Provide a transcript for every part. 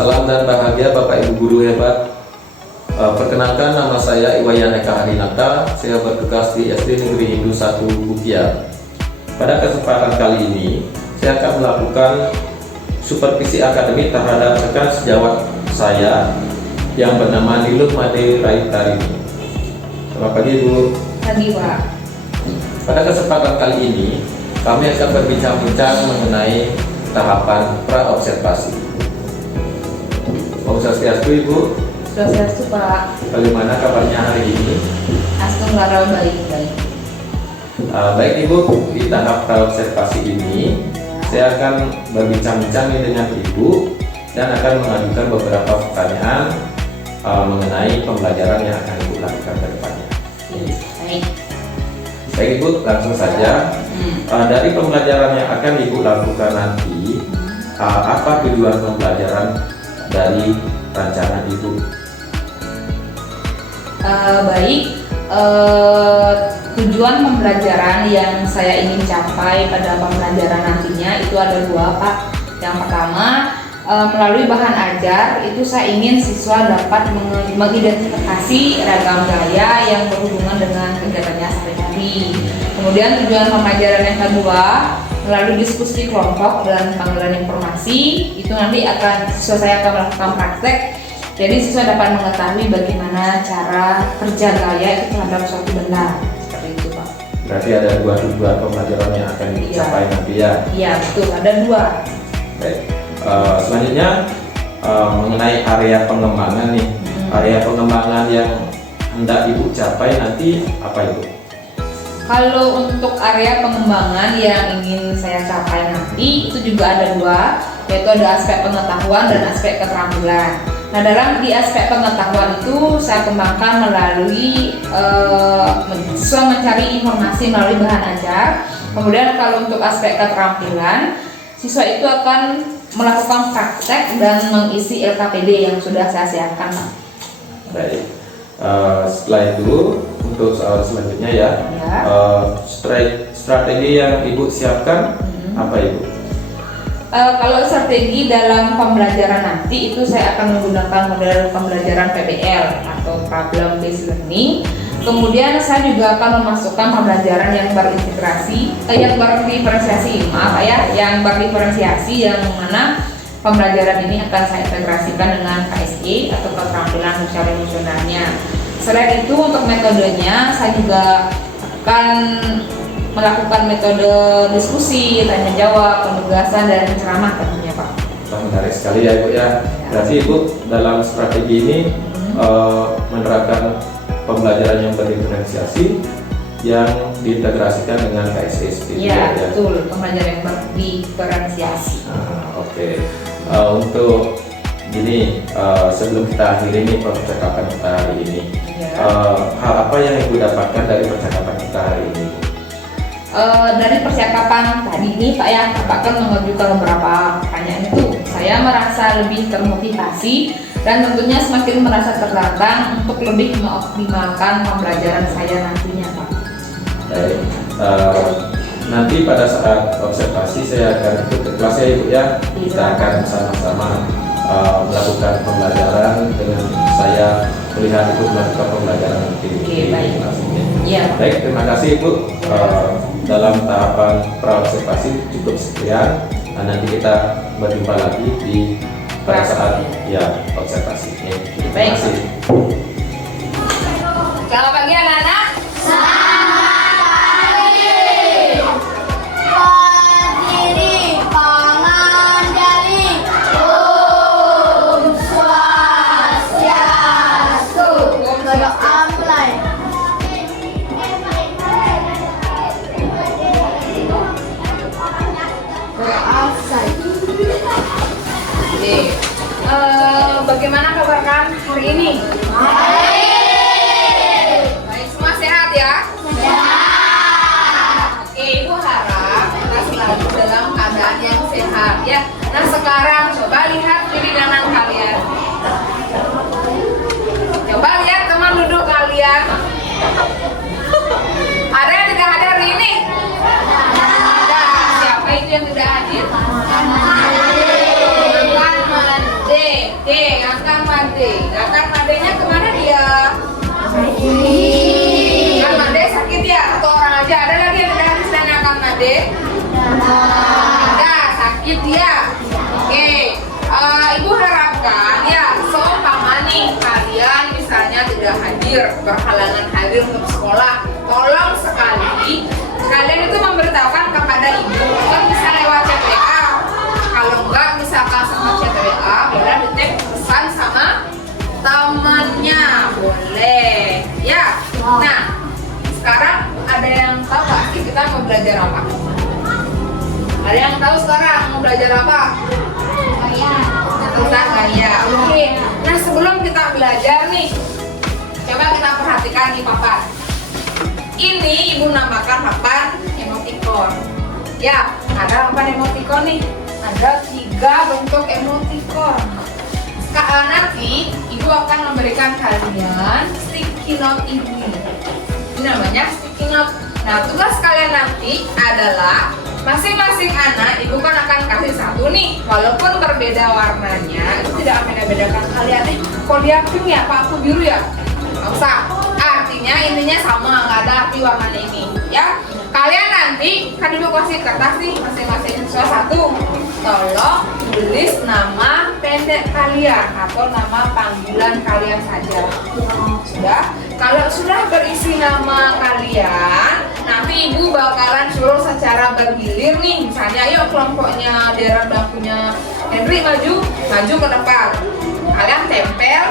Salam dan bahagia Bapak Ibu guru hebat. Perkenalkan, nama saya Iwayan Eka Hadinata. Saya bertugas di SD Negeri Hindu 1 Bukia. Pada kesempatan kali ini, saya akan melakukan supervisi akademik terhadap rekan sejawat saya yang bernama Nilum Made Raitarini. Selamat pagi Bu. Pagi Pak. Pada kesempatan kali ini, kami akan berbincang-bincang mengenai tahapan pra-observasi. Om Swastiastu Ibu. Swastiastu Pak. Bagaimana kabarnya hari ini? Alhamdulillah baik-baik. Baik Ibu, di tahap pra-observasi ini saya akan berbincang-bincang dengan Ibu dan akan mengajukan beberapa pertanyaan mengenai pembelajaran yang akan Ibu lakukan ke depannya. Baik. Baik Ibu, langsung saja. Dari pembelajaran yang akan Ibu lakukan nanti, apa tujuan pembelajaran dari rancangan Ibu? Baik. Tujuan pembelajaran yang saya ingin capai pada pembelajaran nantinya itu ada dua Pak. Yang pertama, melalui bahan ajar itu saya ingin siswa dapat mengidentifikasi ragam gaya yang berhubungan dengan kegiatannya sehari-hari. Kemudian tujuan pembelajaran yang kedua, melalui diskusi kelompok dan pengumpulan informasi itu nanti siswa saya akan melakukan praktek. Jadi siswa dapat mengetahui bagaimana cara kerja gaya itu terhadap suatu benda. Seperti itu Pak. Berarti ada dua tujuan pembelajaran yang akan dicapai nanti ya? Iya betul, ada dua. Baik. Selanjutnya mengenai area pengembangan nih. Area pengembangan yang hendak Ibu capai nanti apa Ibu? Kalau untuk area pengembangan yang ingin saya capai nanti itu juga ada dua, yaitu ada aspek pengetahuan dan aspek keterampilan. Nah, di aspek pengetahuan itu saya kembangkan melalui siswa mencari informasi melalui bahan ajar. Kemudian kalau untuk aspek keterampilan, siswa itu akan melakukan praktek dan mengisi LKPD yang sudah saya siapkan. Baik. Setelah itu untuk soal selanjutnya ya. Strategi yang Ibu siapkan apa Ibu? Kalau strategi dalam pembelajaran nanti itu saya akan menggunakan model pembelajaran PBL atau Problem Based Learning. Kemudian saya juga akan memasukkan pembelajaran yang berintegrasi, yang berdiferensiasi yang mana pembelajaran ini akan saya integrasikan dengan KSE atau keterampilan sosial emosionalnya. Selain itu untuk metodenya saya juga akan melakukan metode diskusi, tanya jawab, penugasan dan ceramah tentunya Pak. Menarik sekali ya Ibu ya. Berarti Ibu dalam strategi ini menerapkan pembelajaran yang berdiferensiasi yang diintegrasikan dengan KSE. Iya betul, pembelajaran yang berdiferensiasi. Oke. Untuk gini, sebelum kita akhiri nih percakapan kita hari ini, hal apa yang Ibu dapatkan dari percakapan kita hari ini? Dari percakapan tadi ini Pak ya, Bapak kan mengajukan beberapa pertanyaan itu. Saya merasa lebih termotivasi dan tentunya semakin merasa tertantang untuk lebih mengoptimalkan pembelajaran saya nantinya Pak. Baik. Nanti pada saat observasi saya akan ikut ke kelas ya Ibu ya. Kita akan sama-sama melakukan pembelajaran dengan saya melihat Ibu melakukan pembelajaran nanti. Oke, baik. Iya. Baik, terima kasih Ibu. Dalam tahapan pra-observasi cukup sekian. Nanti kita berjumpa lagi pada saat ya observasi. Terima kasih. Selamat pagi anak-anak. Bagaimana kabar kan hari ini? Baik, semua sehat ya? Oke, Ibu harap kita selalu dalam keadaan yang sehat ya. Nah sekarang coba lihat kiri kanan kalian. Coba lihat teman duduk kalian. Ada yang tidak hadir hari ini? Ada. Siapa itu yang tidak hadir? Bukan Made. Oke, Ibu harapkan ya, seumpama nih kalian misalnya tidak hadir, berhalangan hadir untuk sekolah, tolong sekali kalian itu memberitahukan kepada ibu, kan bisa lewat chat WA. Kalau enggak misalkan sama chat WA, boleh di-tag pesan sama temannya, boleh ya. Nah, sekarang ada yang tahu nggak sih kita mau belajar apa? Ada yang tahu sekarang mau belajar apa? Tentang gaya. Oke. Nah, sebelum kita belajar nih, coba kita perhatikan nih papan. Ini ibu namakan papan emoticon. Ya, ada papan emoticon nih. Ada 3 bentuk emoticon. Nanti ibu akan memberikan kalian sticky note ini. Ini namanya sticky note. Nah, tugas kalian nanti adalah masing-masing anak ibu kan akan kasih satu nih, walaupun berbeda warnanya, itu tidak beda-bedakan kalian nih. Kok dia pink ya, Pak, aku biru ya? Nggak usah. Artinya intinya sama, nggak ada arti warnanya ini, ya. Kalian nanti kan ibu kasih kertas nih, masing-masing siswa satu. Tolong tulis nama pendek kalian atau nama panggilan kalian saja. Sudah? Kalau sudah berisi nama kalian, nanti ibu bakalan suruh secara bergilir nih. Misalnya, yuk kelompoknya Dera dan punya Henry maju ke depan. Kalian tempel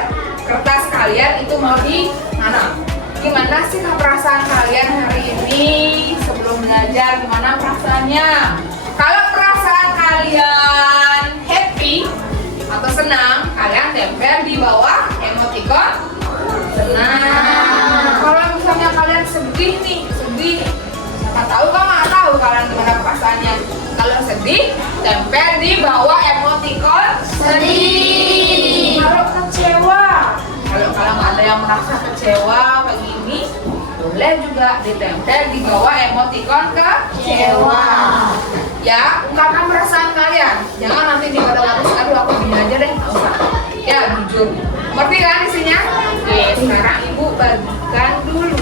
kertas kalian itu mau di mana? Gimana sih perasaan kalian hari ini sebelum belajar? Gimana perasaannya? Kalau perasaan kalian happy atau senang, kalian tempel di bawah emoticon senang. Kalau misalnya kalian sedih nih, siapa tahu kan nggak tahu kalian gimana perasaannya. Kalau sedih, tempel di bawah emoticon sedih. Kalau kecewa, kalau ada yang merasa kecewa pagi ini, boleh juga ditempel di bawah emoticon kecewa. Ya, ungkapkan perasaan kalian. Jangan nanti dikata-kata, aduh aku gini aja deh, nggak usah. Ya, jujur. Ngerti kan isinya? Oke, sekarang ibu bagikan dulu.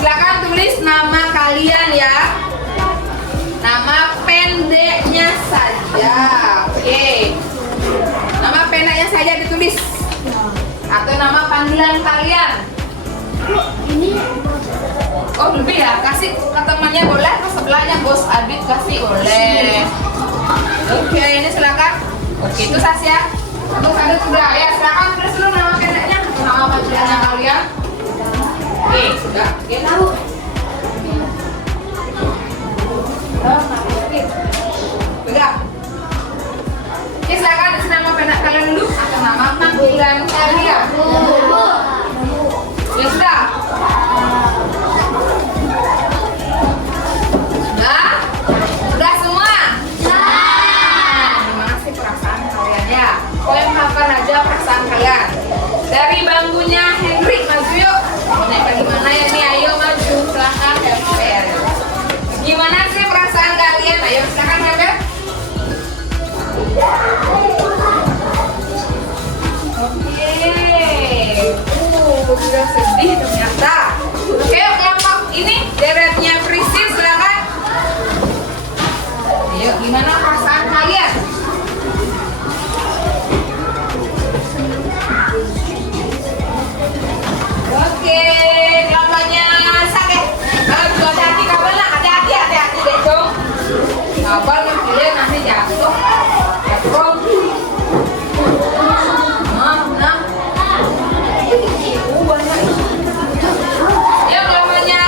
Silakan tulis nama kalian ya. Nama pendeknya saja. Oke. Nama pendeknya saja ditulis. Atau nama panggilan kalian. Ini Oh, lebih ya? Kasih ke temannya boleh, ke sebelahnya Bos Abid kasih boleh. Oke, ini silakan. Oke, itu Sasya. Untuk ada sudah ya, silakan tulis dulu nama pendeknya, nama panggilannya kalian. Oke, sudah. Oke, tahu. Pegang. Oke, silakan isi nama pendek kalian dulu atau nama panggilan kalian. Ya sudah. Sudah semua? Gimana sih perasaan kalian ya? Kalian kapan aja perasaan kalian? Dari bangkunya Henry maju yuk. Naik bagaimana ya nih? Ayo maju, silahkan tempel. Gimana sih perasaan kalian? Ayo silahkan tempel. Oke. Sudah sedih ternyata. Oke, kelompok ini deretnya Prisin silakan. Ayo, gimana perasaan kalian? Oke, kelompoknya Sake. Hati-hati kabel lah, hati-hati deh dong. Kabel yang nanti jatuh. Jatuh. Yuk kelompoknya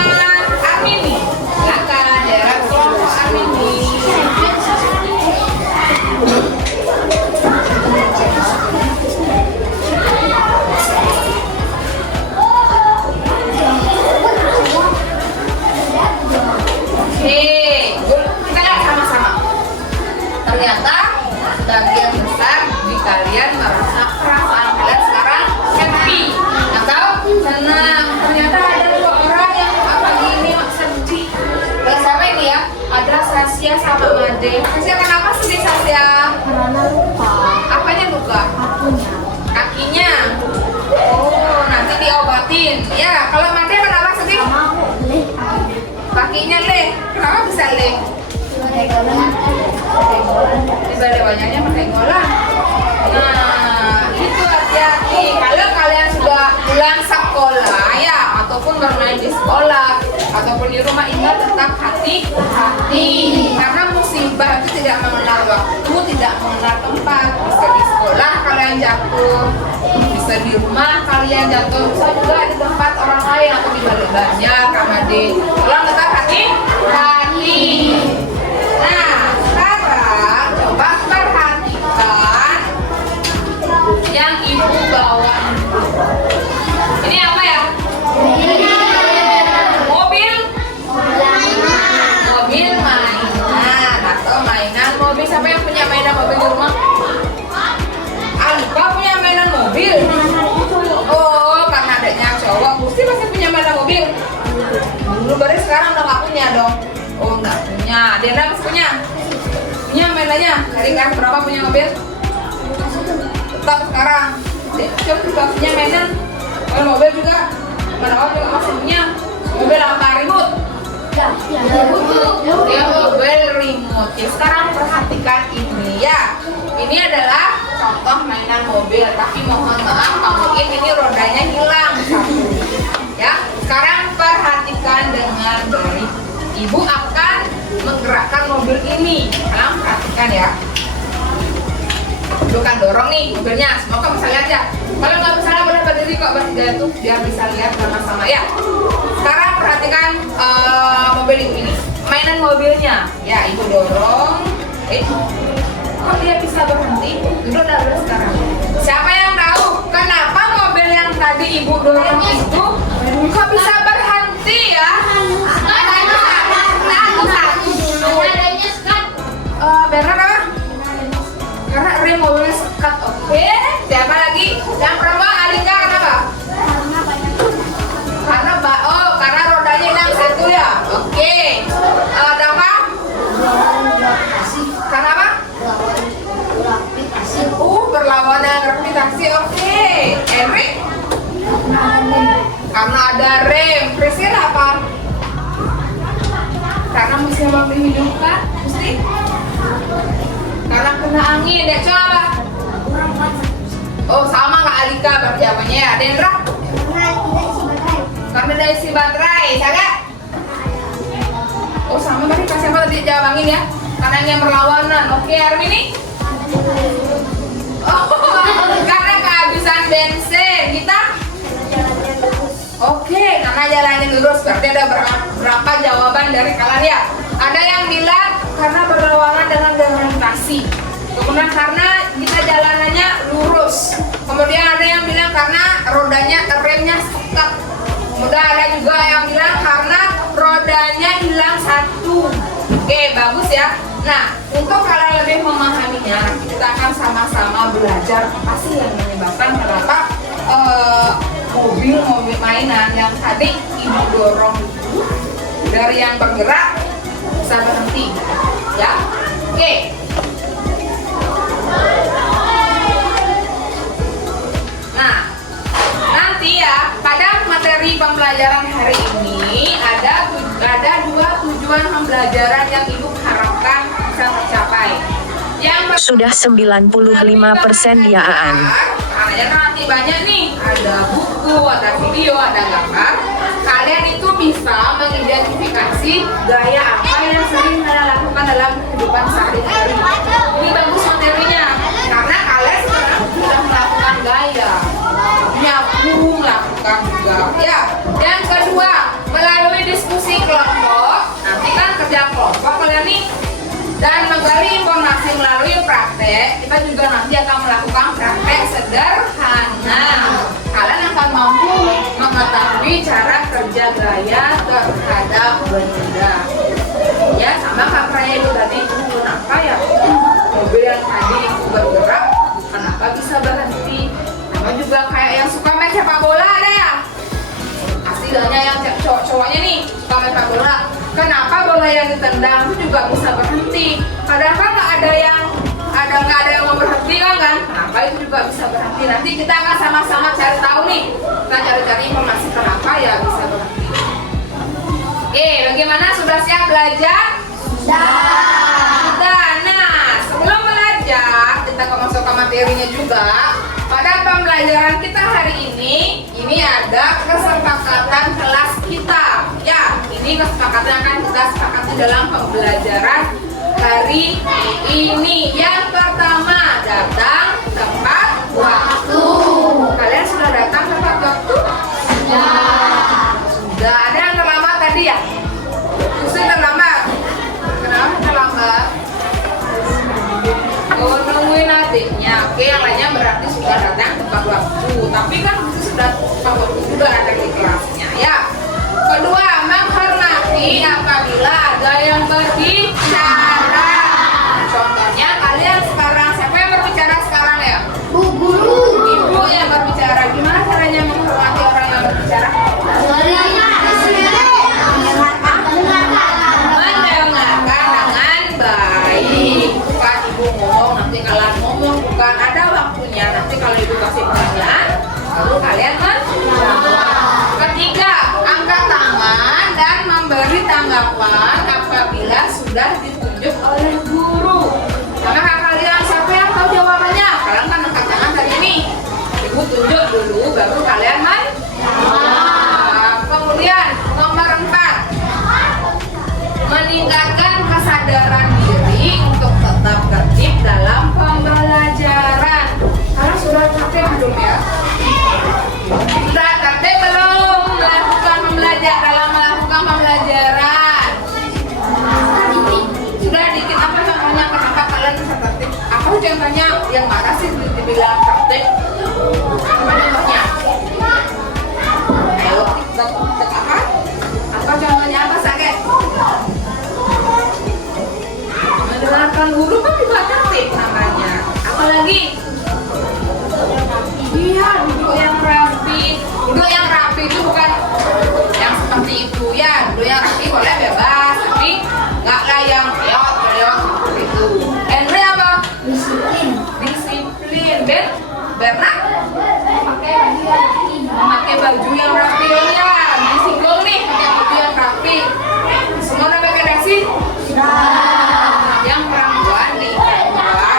Armini. Silakan deret kelompok Armini. Kita lihat sama-sama. Ternyata sebagian besar di kalian merasa perasaan kalian sekarang happy atau senang. Ternyata ada 2 orang yang pagi ini sedih. Dan siapa ini ya? Ada Sasya sama Made. Sasya kenapa sedih Sasya? karena lupa Apanya luka? akunya. Kakinya. Oh, nanti diobatin. Ya, kalau Made kenapa sedih? Sama aku leh. Kakinya leh. Kenapa bisa leh? Karena musibah itu tidak mengenal waktu, tidak mengenal tempat. Bisa di sekolah kalian jatuh, bisa di rumah kalian jatuh, bisa juga di tempat orang lain atau di balik banjar, kamade. Tolong tetap hati-hati. Nah, sekarang coba perhatikan yang ibu bawa. Ini apa ya? Mobil mainan atau mainan mobil. Siapa yang punya mainan mobil di rumah? Alika punya mainan mobil. Oh, karena adanya cowok pasti punya mainan mobil. Dulu baru sekarang udah nggak punya dong. Oh, nggak punya. Dena masih punya. Punya mainannya. Dari kelas berapa punya mobil? Tetap sekarang. Coba juga punya mainan. Kalau mobil juga. Mana juga masih punya. Mobil apa remote? Ya, mobil remote. Ya, sekarang perhatikan ini ya. Ini adalah contoh mainan mobil, tapi mohon maaf mungkin ini rodanya hilang satu. Ya, sekarang perhatikan dengan baik. Ibu akan menggerakkan mobil ini. Kalian perhatikan ya. Ibu akan dorong nih mobilnya. Semoga bisa lihat ya. Kalau nggak bisa boleh berdiri kok bertiga itu biar bisa lihat sama-sama ya. Sekarang perhatikan mobil ini. Mainan mobilnya. Ya, ibu dorong. Kok dia bisa berhenti? Duduk dulu sekarang. Siapa yang tahu kenapa mobil yang tadi ibu dorong itu kok bisa berhenti ya? Benar apa? Karena rem mobilnya sekat. Oke. Siapa lagi? Yang perempuan Alika kenapa? Karena rodanya hilang satu ya. Oke. Ada apa? Karena apa? Berlawan dengan gravitasi. Oke. Erik? Karena ada rem. Priscilla apa? Karena mesti mobil hidup kan? Mesti? Karena kena angin. Dek, coba. Oh, sama Kak Alika berarti jawabannya ya. Dendra? Karena dari isi baterai. Saga? Oh, sama berarti siapa tadi jawabin ya? Karena yang berlawanan. Oke, Armini? Oh, karena kehabisan bensin. Kita? Oke, karena jalannya lurus. Berarti ada berapa jawaban dari kalian ya? Ada yang bilang karena berlawanan dengan gravitasi. Kemudian karena kita jalanannya lurus. Kemudian ada yang bilang karena remnya sekat. Kemudian ada juga yang bilang karena rodanya hilang satu. Oke, bagus ya. Nah, untuk kalian lebih memahaminya, kita akan sama-sama belajar apa sih yang menyebabkan kenapa mobil mainan yang tadi ibu dorong itu dari yang bergerak bisa berhenti, ya. Oke. Nah, nanti ya pada materi pembelajaran hari ini ada dua tujuan pembelajaran yang ibu harapkan bisa tercapai. Yang sudah 95% ya Aan. Kalian nanti banyak nih, ada buku, ada video, ada gambar. Kalian itu bisa mengidentifikasi gaya apa yang sering kalian lakukan dalam kehidupan sehari-hari. Ini bagus materinya, karena kalian sekarang sudah melakukan gaya, nyapu, melakukan juga. Ya, yang kedua, melalui diskusi kelompok, nanti kan kerja kelompok kalian nih, dan menggali informasi melalui praktek, kita juga nanti akan melakukan praktek sederhana. Kalian akan mampu mengetahui cara kerja gaya terhadap benda. Ya, sama Kak Praya itu tadi, kenapa ya mobil yang tadi itu bergerak, kenapa bisa berhenti? Sama juga kayak yang suka main sepak bola ada ya? Hasilnya yang cowok-cowoknya nih suka main sepak bola. Kenapa bola yang ditendang itu juga bisa berhenti? Padahal kan nggak ada yang mau berhenti kan? Kenapa itu juga bisa berhenti? Nanti kita akan sama-sama cari tahu nih. Kita cari-cari informasi kenapa ya bisa berhenti. Oke, bagaimana? Sudah siap belajar? Sudah. Nah, sebelum belajar kita akan masuk ke materinya juga. Pada pembelajaran kita hari ini ada kesepakatan kelas kita. Ya. ini kesepakatan akan kita sepakati dalam pembelajaran hari ini. Yang pertama, datang tepat waktu. Kalian sudah datang tepat waktu? Sudah. Ada yang terlambat tadi ya? Susi terlambat. Kenapa terlambat? Oh, nungguin adiknya. Oke, yang lainnya berarti sudah datang tepat waktu. Tapi kan sudah tepat waktu juga ada di kelasnya ya. Kedua, menghormati apabila ada yang berbicara. Contohnya kalian sekarang, siapa yang berbicara sekarang ya? Bu guru. Ibu yang berbicara. Gimana caranya menghormati orang yang berbicara? Mendengarkan dengan baik. Bukan ibu ngomong, nanti kalian ngomong. Bukan, ada waktunya. Nanti kalau ibu kasih pertanyaan, lalu kalian menjawab. Ketiga, angkat tangan dan memberi tanggapan apabila sudah ditunjuk oleh guru. Karena kalian siapa yang tahu jawabannya? Kalian kan angkat tangan hari ini. Ibu tunjuk dulu, baru kalian kemudian nomor 4, meningkatkan kesadaran diri untuk tetap tertib dalam pembelajaran. Kalian sudah tertib belum ya? Sudah tertib belum melakukan pembelajaran? Sudah dikit. Apa contohnya kenapa kalian bisa tertib? Apa contohnya yang mana sih dibilang tertib? Apa contohnya? Ayo, apa? Apa contohnya apa sakit? Mendengarkan guru kan juga tertib namanya. Apalagi? Iya, duduk yang rapi. Duduk yang rapi itu bukan yang seperti itu ya. Duduk yang rapi boleh bebas, tapi nggak lah yang reot seperti itu. Henry apa? Disiplin. Bernard? Memakai baju yang rapi ya. Disiplin nih, pakai baju yang rapi. Semua udah pakai dasi? Yang perempuan nih,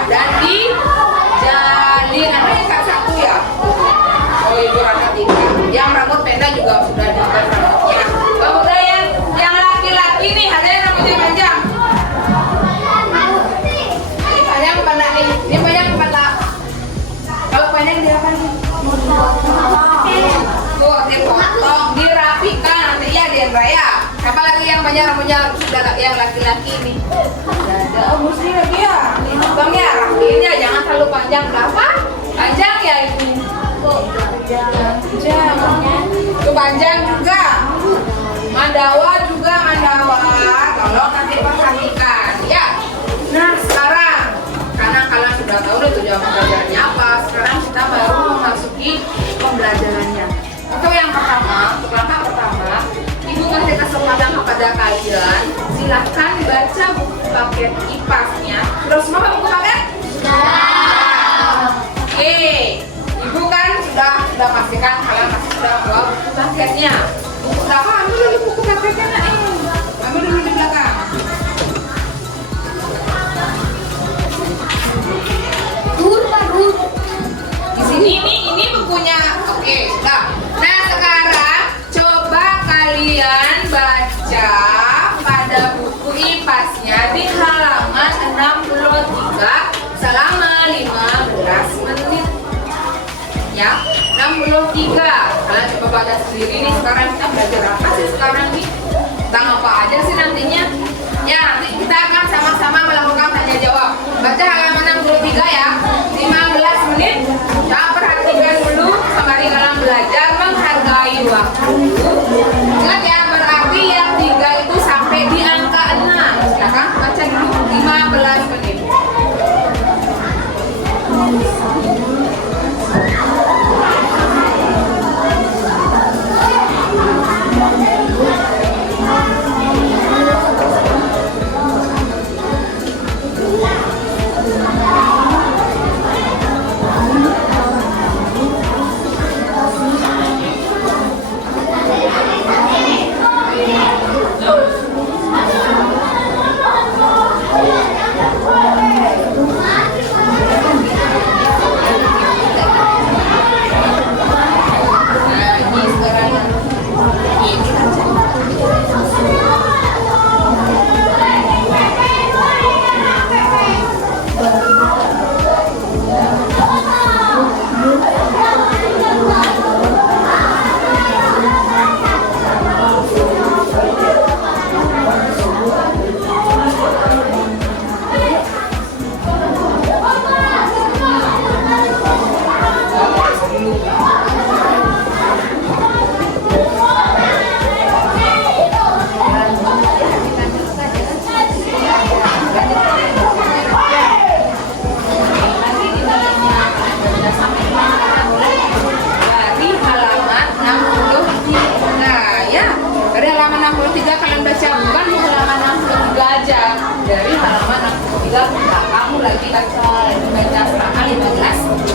dan dijalin. Ada yang tak satu ya? Oh, ibu rambut 3. Yang rambut pendek juga sudah dibuat rambutnya. Kemudian yang laki-laki nih, ada yang rambutnya panjang. Ini panjang kepala nih. Ini panjang kepala. Kalau panjang dia apa nih? Tuh, dipotong, dirapikan nanti ya di raya. Siapa lagi yang banyak rambutnya sudah yang laki-laki nih? Ada mesti lagi ya. Potong ya, rapiin ya, jangan terlalu panjang. Berapa? Panjang ya ibu. Panjang. Itu panjang juga. Mandawa juga mandawa. Tolong nanti perhatikan ya. Nah sekarang, karena kalian sudah tahu nih tujuan pembelajarannya apa, sekarang kita baru memasuki pembelajarannya. Untuk yang pertama, untuk langkah pertama, ibu kasih kesempatan kepada kalian. Silahkan baca buku paket IPAS-nya. Sudah semua buku paket? Oke, ibu kan sudah pastikan kalian pasti sudah bawa buku paketnya. Buku apa? Ambil dulu buku paketnya nak. Ambil dulu di belakang. Di sini ini bukunya. Oke, sudah. Nah sekarang coba kalian baca pada buku IPAS-nya di halaman 63 selama 15 menit. Ya, 63. Kalian coba baca sendiri nih. Sekarang kita belajar apa sih sekarang nih? Tentang apa aja sih nantinya? Ya, nanti kita akan sama-sama melakukan tanya jawab. Baca halaman 63 ya. 15 menit. Coba perhatikan dulu sembari kalian belajar menghargai waktu. Ingat ya, berarti yang 3 itu sampai di angka 6. Silakan baca dulu 15 menit. tiga, kamu lagi baca Quran 15 menit.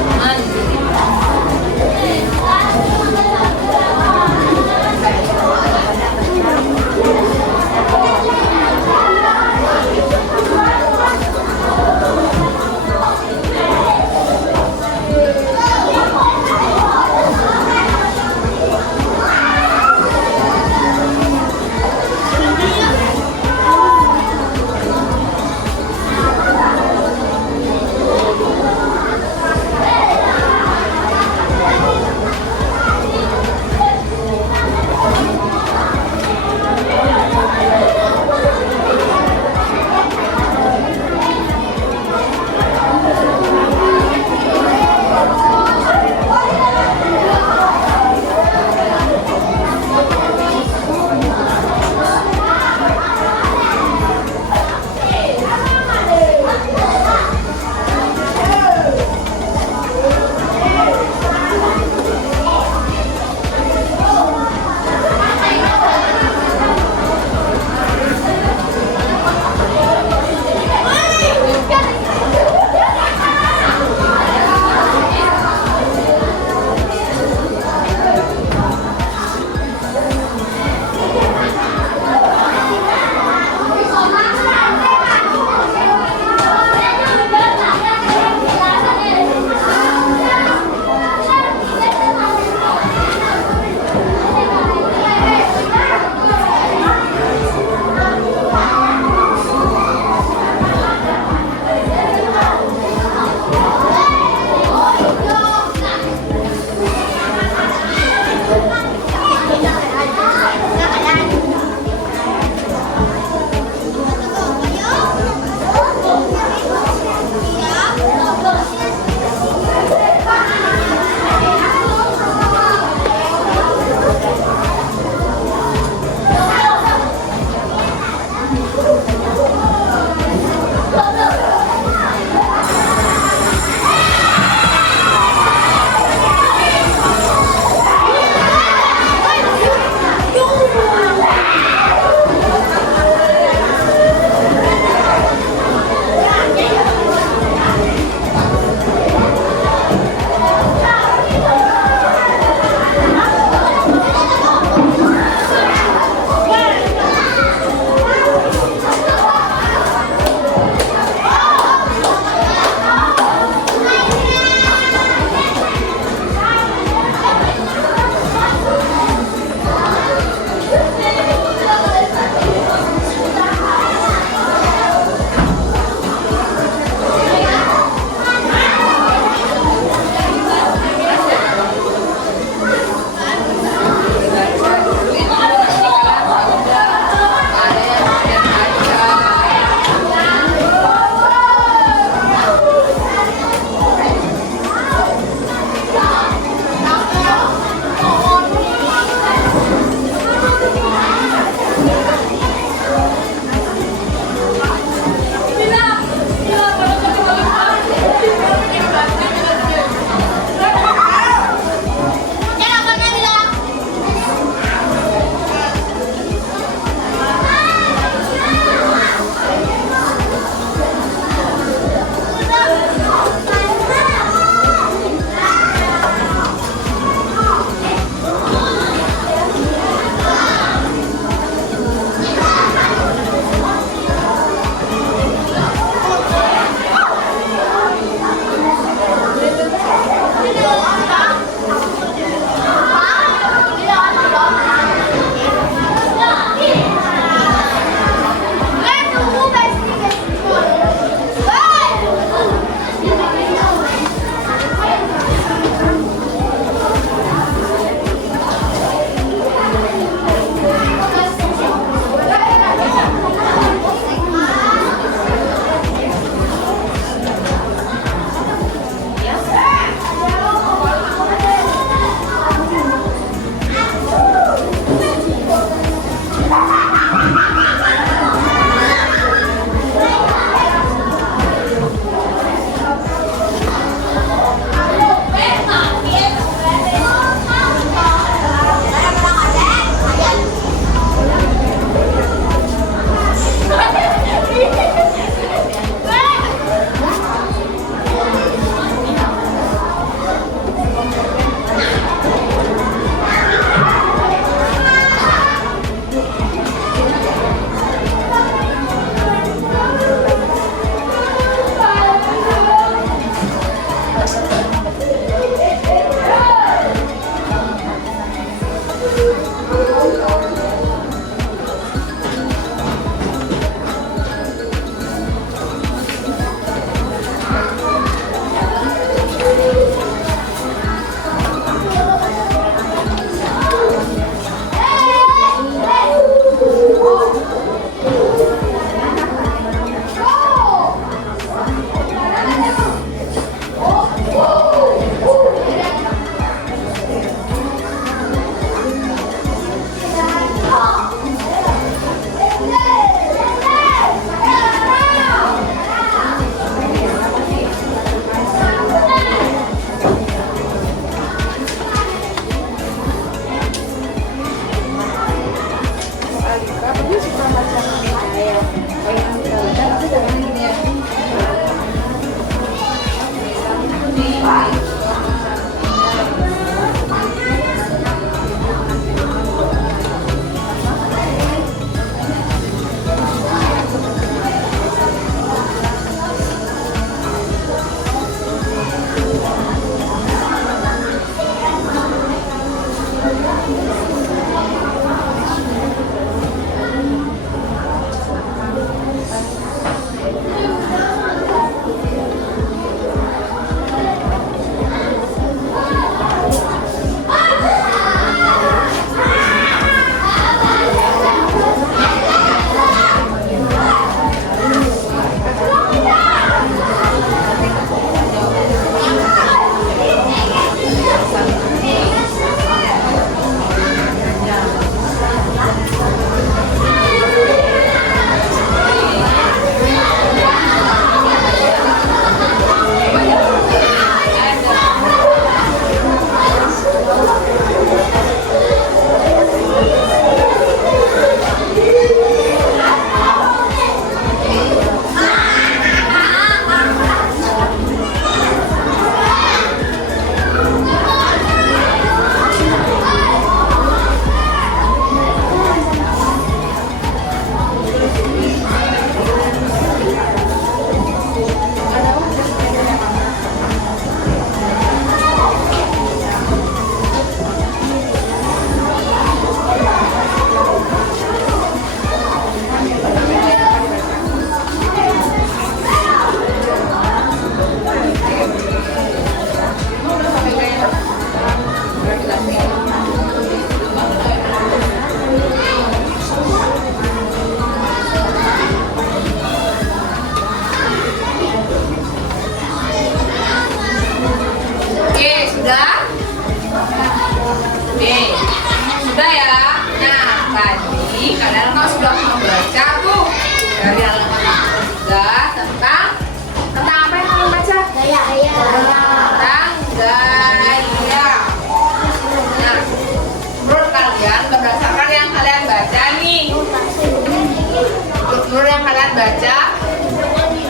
baca?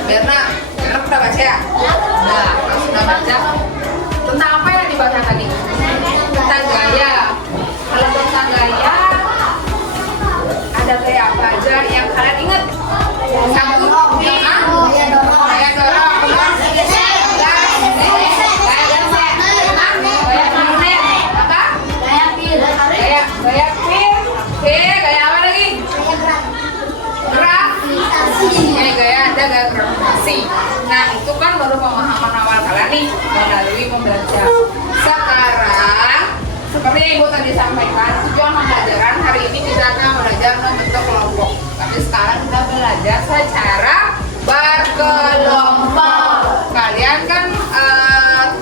Berna pernah baca ya? Nah, kalau sudah baca, tentang apa yang dibaca tadi? Tentang gaya. Kalau tentang gaya, ada gaya apa aja yang kalian ingat? Satu, gaya dorong. Gaya dorong. Gaya pin. Oke, gaya apa lagi? Gaya ada gaya gravitasi. Nah, itu kan baru pemahaman awal kalian nih melalui membaca. Sekarang seperti yang Ibu tadi sampaikan, tujuan pembelajaran hari ini kita akan belajar membentuk kelompok. Tapi sekarang kita belajar secara berkelompok. Kalian kan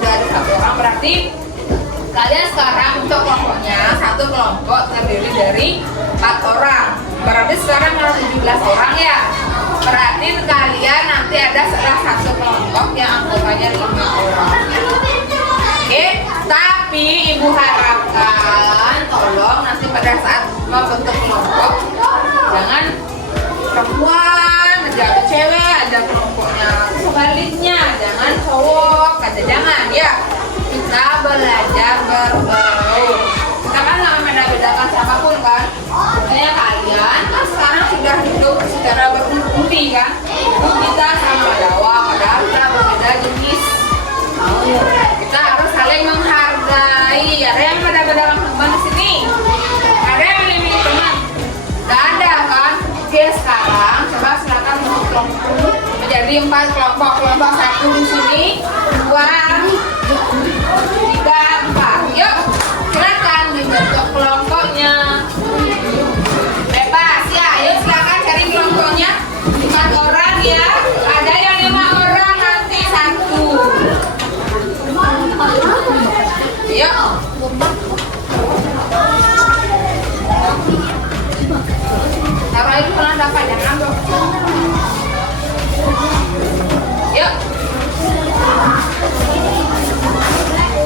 dari satu orang, berarti kalian sekarang untuk kelompoknya satu kelompok terdiri dari 4 orang. Berarti sekarang ada 17 orang ya. Berarti kalian nanti ada salah satu kelompok yang anggotanya 5 orang. Oke, tapi Ibu harapkan tolong nanti pada saat membentuk kelompok jangan perempuan aja atau cewek ada kelompoknya, sebaliknya jangan cowok aja, jangan ya. Kita belajar bergaul. Kita kan nggak membeda-bedakan siapapun kan. Makanya kalian kan sekarang sudah hidup secara berkumpul kan. Kita sama Jawa, padahal kita berbeda jenis. Kita harus saling menghargai. Ada yang beda-bedakan teman di sini. Ada yang milih-milih teman. Tidak ada kan. Oke, sekarang coba silakan kelompok menjadi 4 kelompok. Kelompok 1 di sini, 2, 3, 4. Yuk, silakan dibentuk kelompoknya. Bebas ya. Yuk silakan cari kelompoknya. 4 orang ya. Ada yang 5 orang nanti 1. Yuk. Taruh itu kalian dapat jangan ambil. Yuk.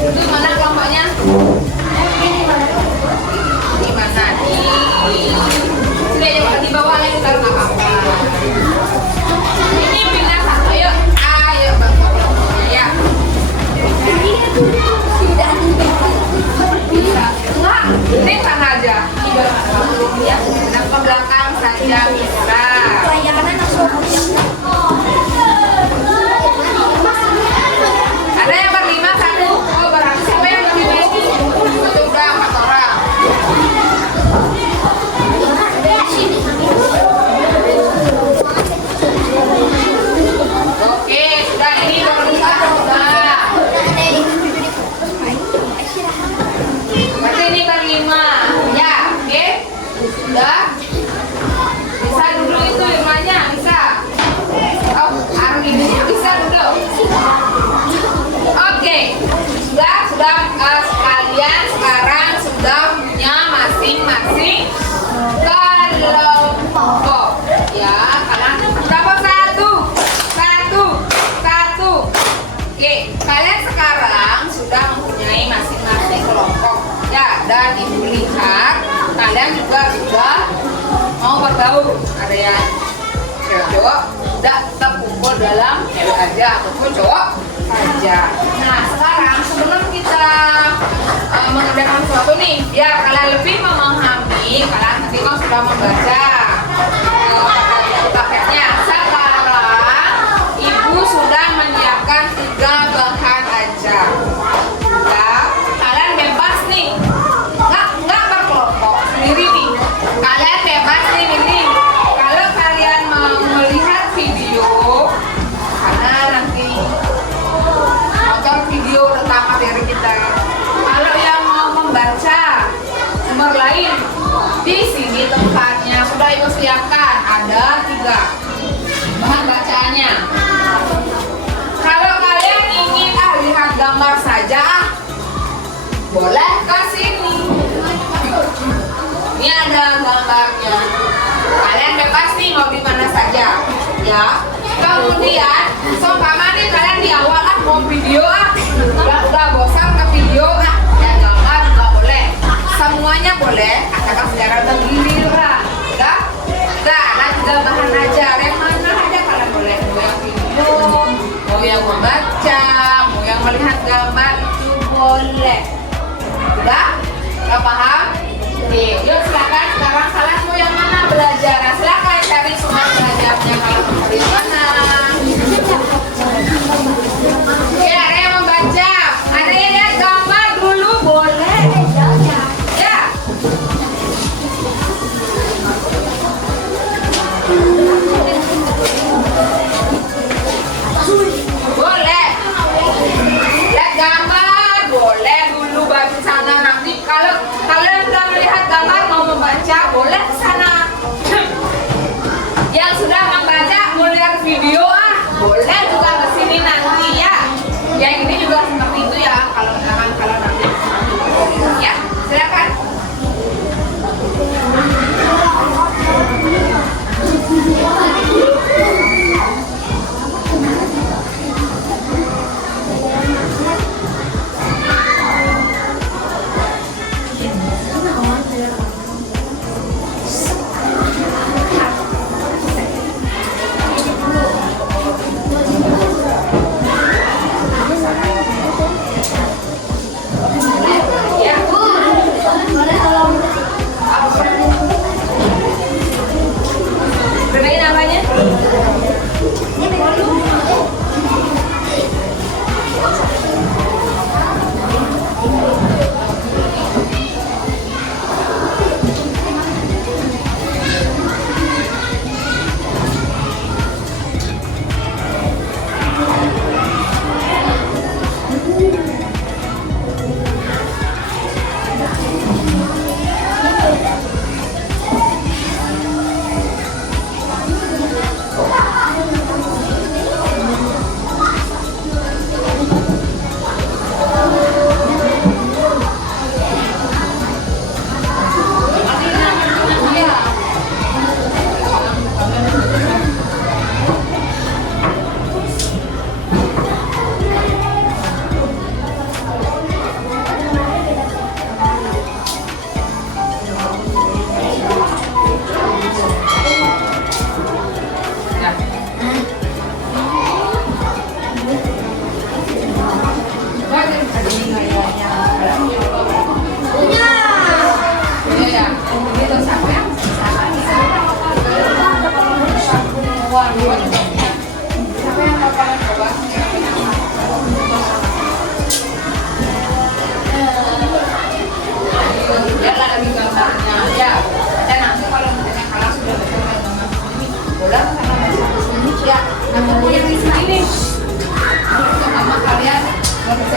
Itu mana kelompoknya? Di mana? Di bawah lagi taruh nggak apa-apa. Ini pindah 1 yuk. Ayo bantu kelompoknya ya. Enggak, ini kan aja. Ya, pindah ke belakang saja bisa. Ada yang berlima 1. Oh, berarti siapa yang berlima itu? Itu udah 4 orang. Oke, sudah ini berlima sudah. Berarti ini berlima. Ya, oke. Sudah. Bisa duduk itu irmanya, bisa. Oh, Ardi bisa duduk. Oke, sudah sekalian sekarang sudah punya masing-masing kelompok. Ya, kalian berapa? 1. Oke, kalian sekarang sudah mempunyai masing-masing kelompok. Ya, dan Ibu lihat kalian juga sudah mau bergaul. Ada yang cowok, tidak tetap kumpul dalam cewek aja ataupun cowok aja. Nah, sekarang sebelum kita mengerjakan sesuatu nih, biar kalian lebih memahami, kalian nanti kan sudah membaca paketnya. Sekarang Ibu sudah menyiapkan 3 bahan aja. Ya, kalian bebas nih, nggak berkelompok sendiri nih. Kalian bebas nih ini. Kalau kalian mau melihat video, karena nanti nonton video tentang materi kita. Kalau yang mau membaca sumber lain, di sini tempatnya sudah Ibu siapkan. Ada 3 bahan bacaannya. Kalau kalian ingin lihat gambar saja, boleh ke sini. Ini ada gambarnya. Kalian bebas nih mau di mana saja, ya. Kemudian, seumpama nih kalian di awal mau video udah bosan ke video ya gambar nggak boleh. Semuanya boleh, asalkan secara bergiliran. Udah, nah 3 bahan aja. Yang mana aja boleh. Udah? Gak paham? Oke, yuk silakan sekarang kalian mau yang mana belajar? Nah, silakan cari sumber belajarnya kalau dari mana. Oke, ada yang membaca. Ada yang lihat gambar dulu boleh. Ya. Boleh. Lihat gambar boleh dulu baca sana, nanti kalau kalian sudah melihat gambar mau membaca boleh ke sana. Yang sudah membaca mau lihat video boleh juga ke sini nanti ya. Yang ini juga seperti itu ya kalau nanti ya silakan. Bermain namanya?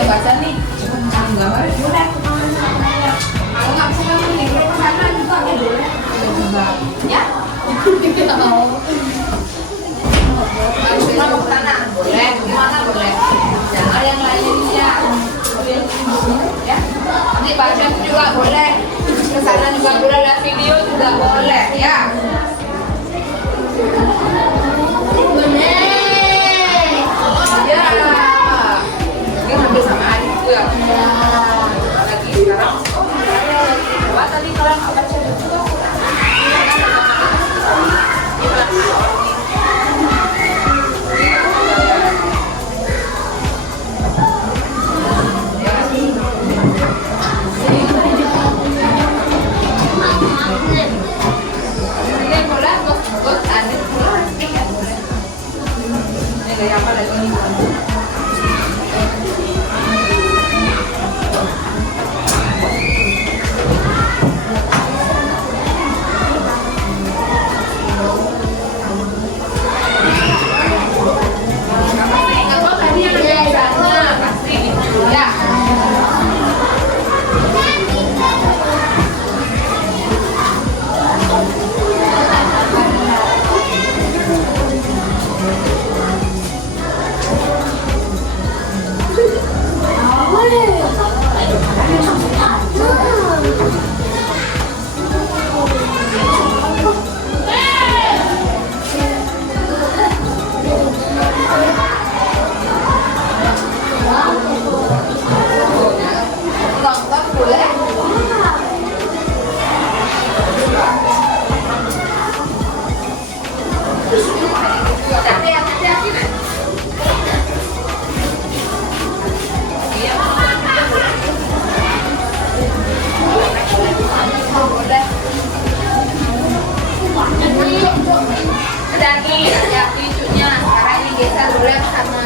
Baca nih, gambar boleh. Kalau nggak bisa kamu nih, kalau sana juga boleh. Ya? Harus bilang ke sana, boleh. Gimana boleh? Jangan yang lainnya ya. Ya. Nanti baca juga boleh. Ke sana juga boleh, lihat video juga boleh. Ya. Boleh. Ya. Ini hampir sama aja juga. Lagi sekarang. Coba tadi kalau nggak baca juga. Apa lagi nih? Left sama.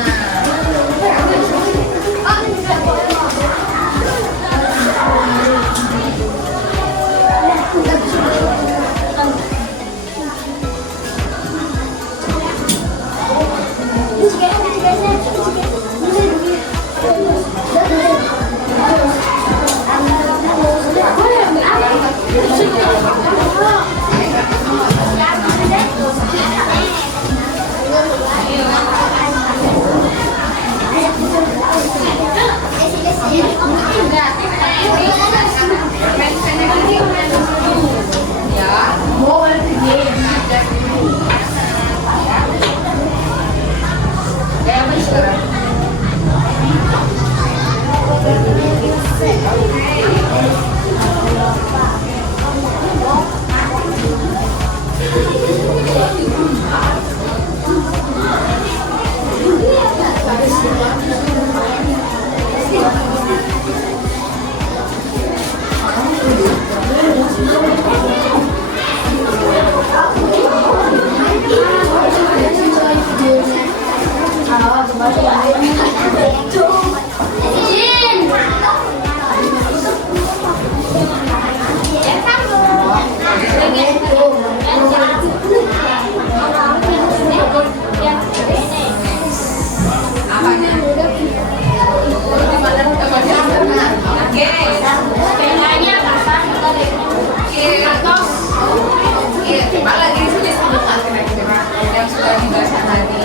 Yang sudah dibahas tadi.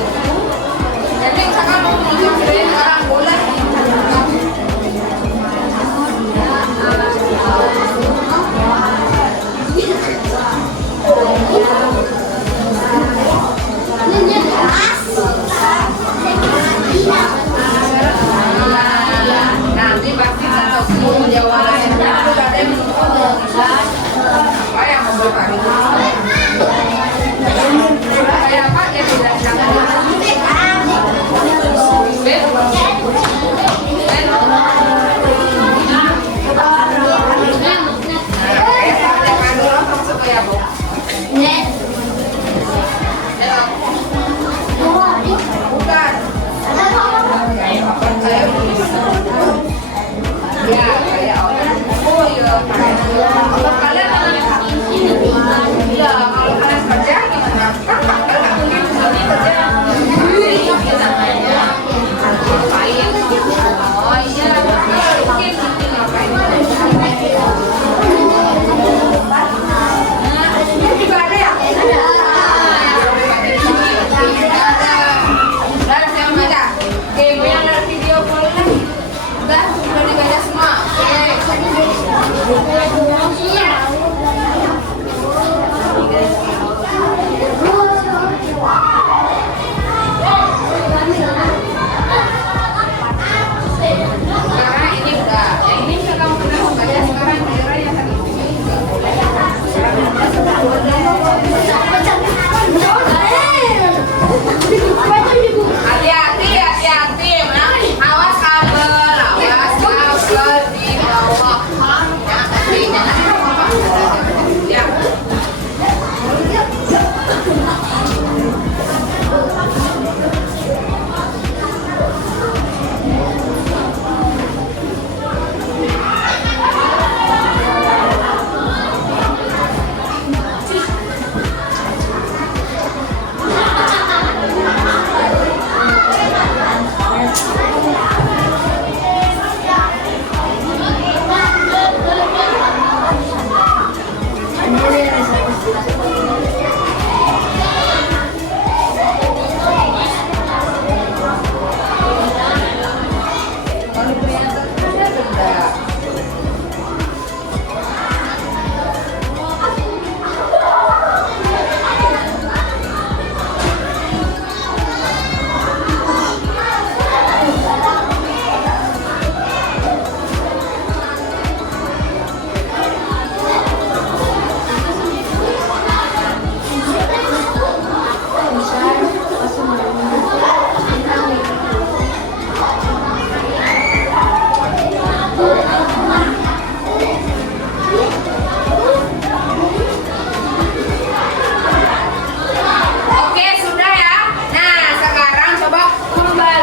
Jadi misalkan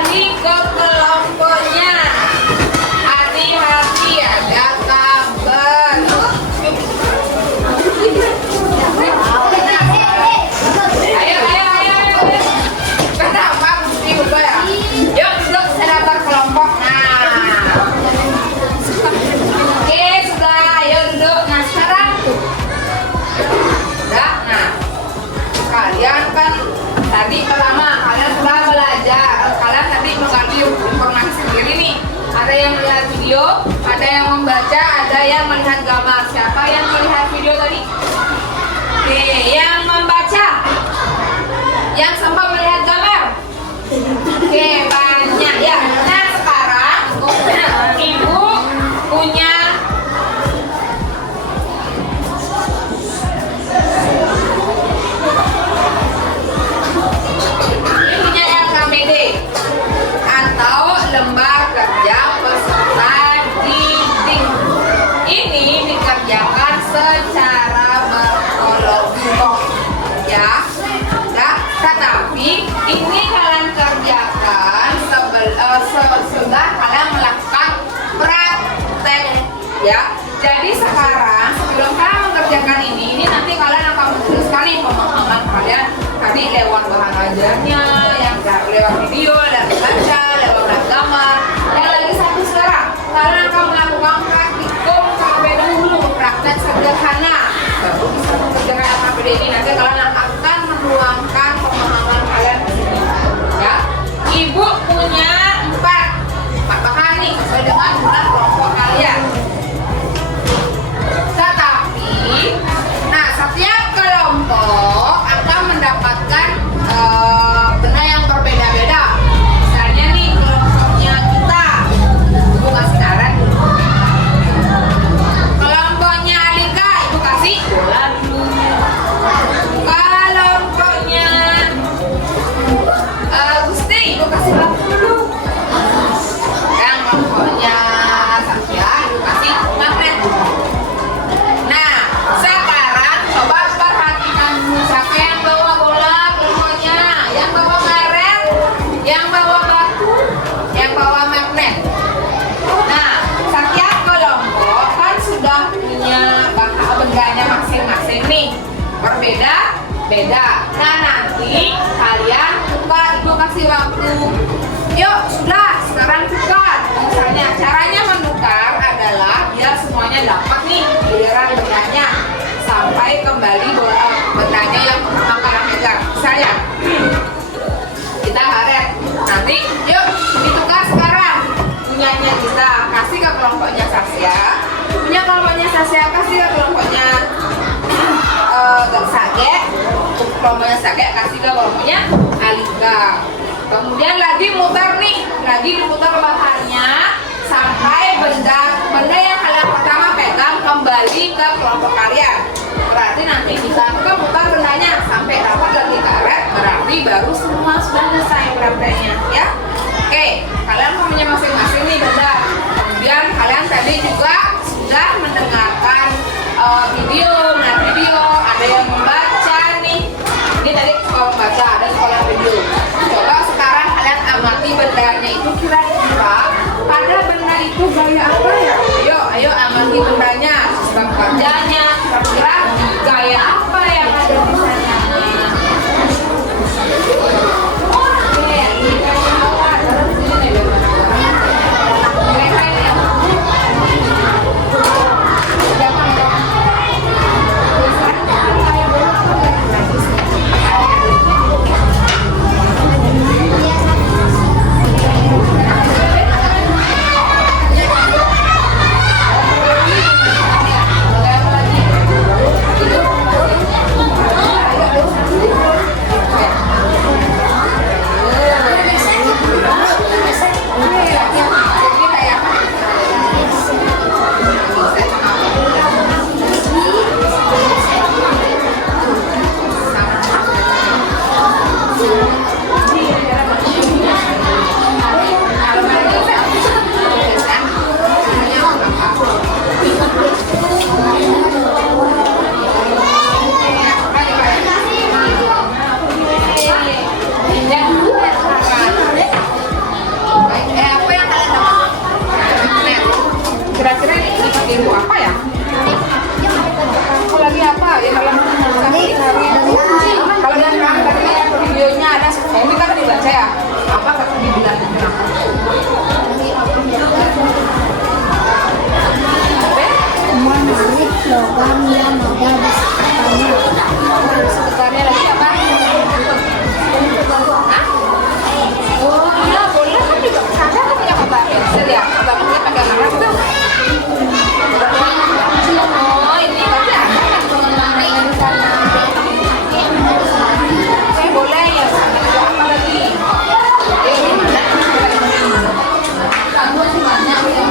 kembali ke kelompoknya. Hati-hati ada kabel. Ayo. Kenapa mesti ubah ya? Yuk duduk, saya daftar kelompok. Nah. Oke, sudah. Ayo duduk. Nah, sekarang udah. Nah, kalian kan tadi pertama kalian sudah belajar. Kalian tadi menggali informasi sendiri nih. Ada yang melihat video, ada yang membaca, ada yang melihat gambar. Siapa yang melihat video tadi? Oke, yang membaca, yang sama melihat gambar. Oke, banyak ya. Nah, sekarang ibu punya LKPD atau lembar kerja peserta didik. Ini dikerjakan secara berkelompok ya. Nah, tetapi ini kalian kerjakan sesudah kalian melakukan praktek ya. Jadi sekarang sebelum kalian mengerjakan ini nanti kalian akan menuliskan nih pemahaman kalian tadi lewat bahan ajarnya, yang lewat video, dan baca, lewat gambar. Yang lagi satu sekarang kalian akan melakukan praktikum terlebih dahulu, praktek sederhana. Baru bisa mengerjakan LKPD ini. Nanti kalian akan menuangkan pemahaman kalian di sini ya. Ibu punya 4 bahan nih sesuai dengan bulan kelompok kalian. Tetapi, nah setiap kelompok akan mendapatkan benda yang berbeda-beda. Misalnya nih kelompoknya kita, ibu kasih karet dulu. Kelompoknya Alika, ibu kasih bola dulu. Kelompoknya Gusti, ibu kasih batu dulu. Yang kelompoknya Saskia, ibu kasih magnet. Nah, sekarang coba perhatikan dulu siapa yang bawa bola kelompoknya, yang bawa karet, yang bawa batu, yang bawa magnet. Nah, setiap kelompok kan sudah punya bendanya masing-masing nih, berbeda-beda. Nah, nanti kalian tukar, ibu kasih waktu. Yuk, sudah, sekarang tukar. Misalnya, caranya menukar adalah biar semuanya dapat nih giliran bendanya sampai kembali bola bendanya yang pertama kalian pegang. Misalnya, kita karet. Nanti, yuk ditukar sekarang. Punyanya kita kasih ke kelompoknya Saskia. Punya kelompoknya Saskia kasih ke kelompoknya Sage. Kelompoknya Sage kasih ke kelompoknya Alika. Kemudian lagi muter nih, lagi diputar bahannya sampai benda yang kalian pertama pegang kembali ke kelompok kalian. Berarti nanti kita putar bendanya sampai dapat lagi karet, berarti baru semua sudah selesai prakteknya ya. Oke, kalian punya masing-masing nih benda. Kemudian kalian tadi juga sudah mendengarkan video, ada yang membaca nih. Ini tadi sekolah membaca, ada sekolah video. Coba sekarang kalian amati bendanya itu kira-kira pada benda itu gaya apa ya? Ayo amati bendanya, sebab kerjanya, kira-kira gaya apa yang ada di sana? Oke, logam yang ada di sekitarnya. Sekitarnya lagi apa? Hah? Oh iya boleh kan juga ada kan yang apa? Pensil ya? Abangnya pakai marah tuh. Oh ini pasti ada kan teman-teman yang di sana. Saya boleh ya. Ada apa lagi? Di mana? Kamu semuanya yang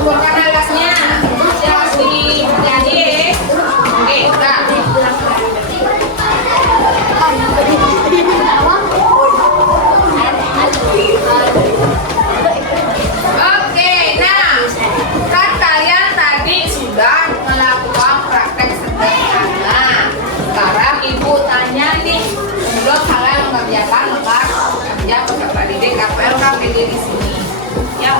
kumpulkan alasnya. Jelas di adik. Oke, udah. Oke, nah, kan kalian tadi sudah melakukan praktek sederhana. Sekarang ibu tanya nih, sebelum kalian mengerjakan lembar kerja peserta didik KPL KPD di sini. Ya,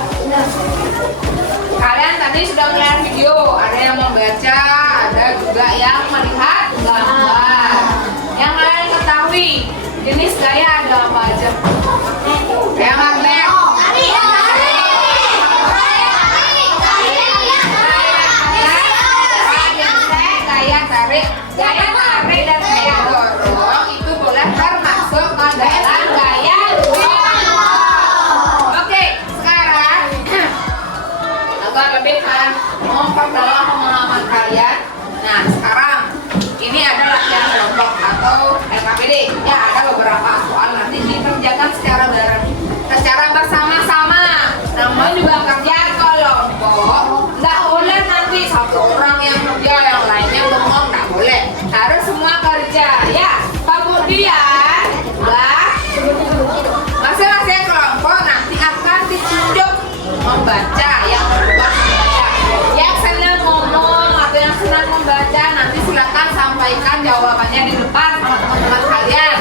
kalian tadi sudah melihat video, ada yang membaca, ada juga yang melihat gambar. Yang kalian ketahui jenis gaya ada apa aja? Yang magnet. Gaya tarik dan gaya dorong itu boleh termasuk ke dalam gaya dorong. Oke, sekarang agar lebih memperdalam pemahaman kalian. Nah, sekarang ini adalah latihan kelompok atau LKPD. Ya, ada beberapa soal nanti dikerjakan secara bersama-sama. Namun juga kerja kelompok. Nggak boleh nanti satu orang yang kerja, yang lainnya bengong, nggak boleh. Harus semua kerja, ya. Kemudian, masing-masing kelompok nanti akan ditunjuk membaca yang berdua membaca. Yang senang ngomong atau yang senang membaca nanti silakan sampaikan jawabannya di depan sama teman-teman kalian.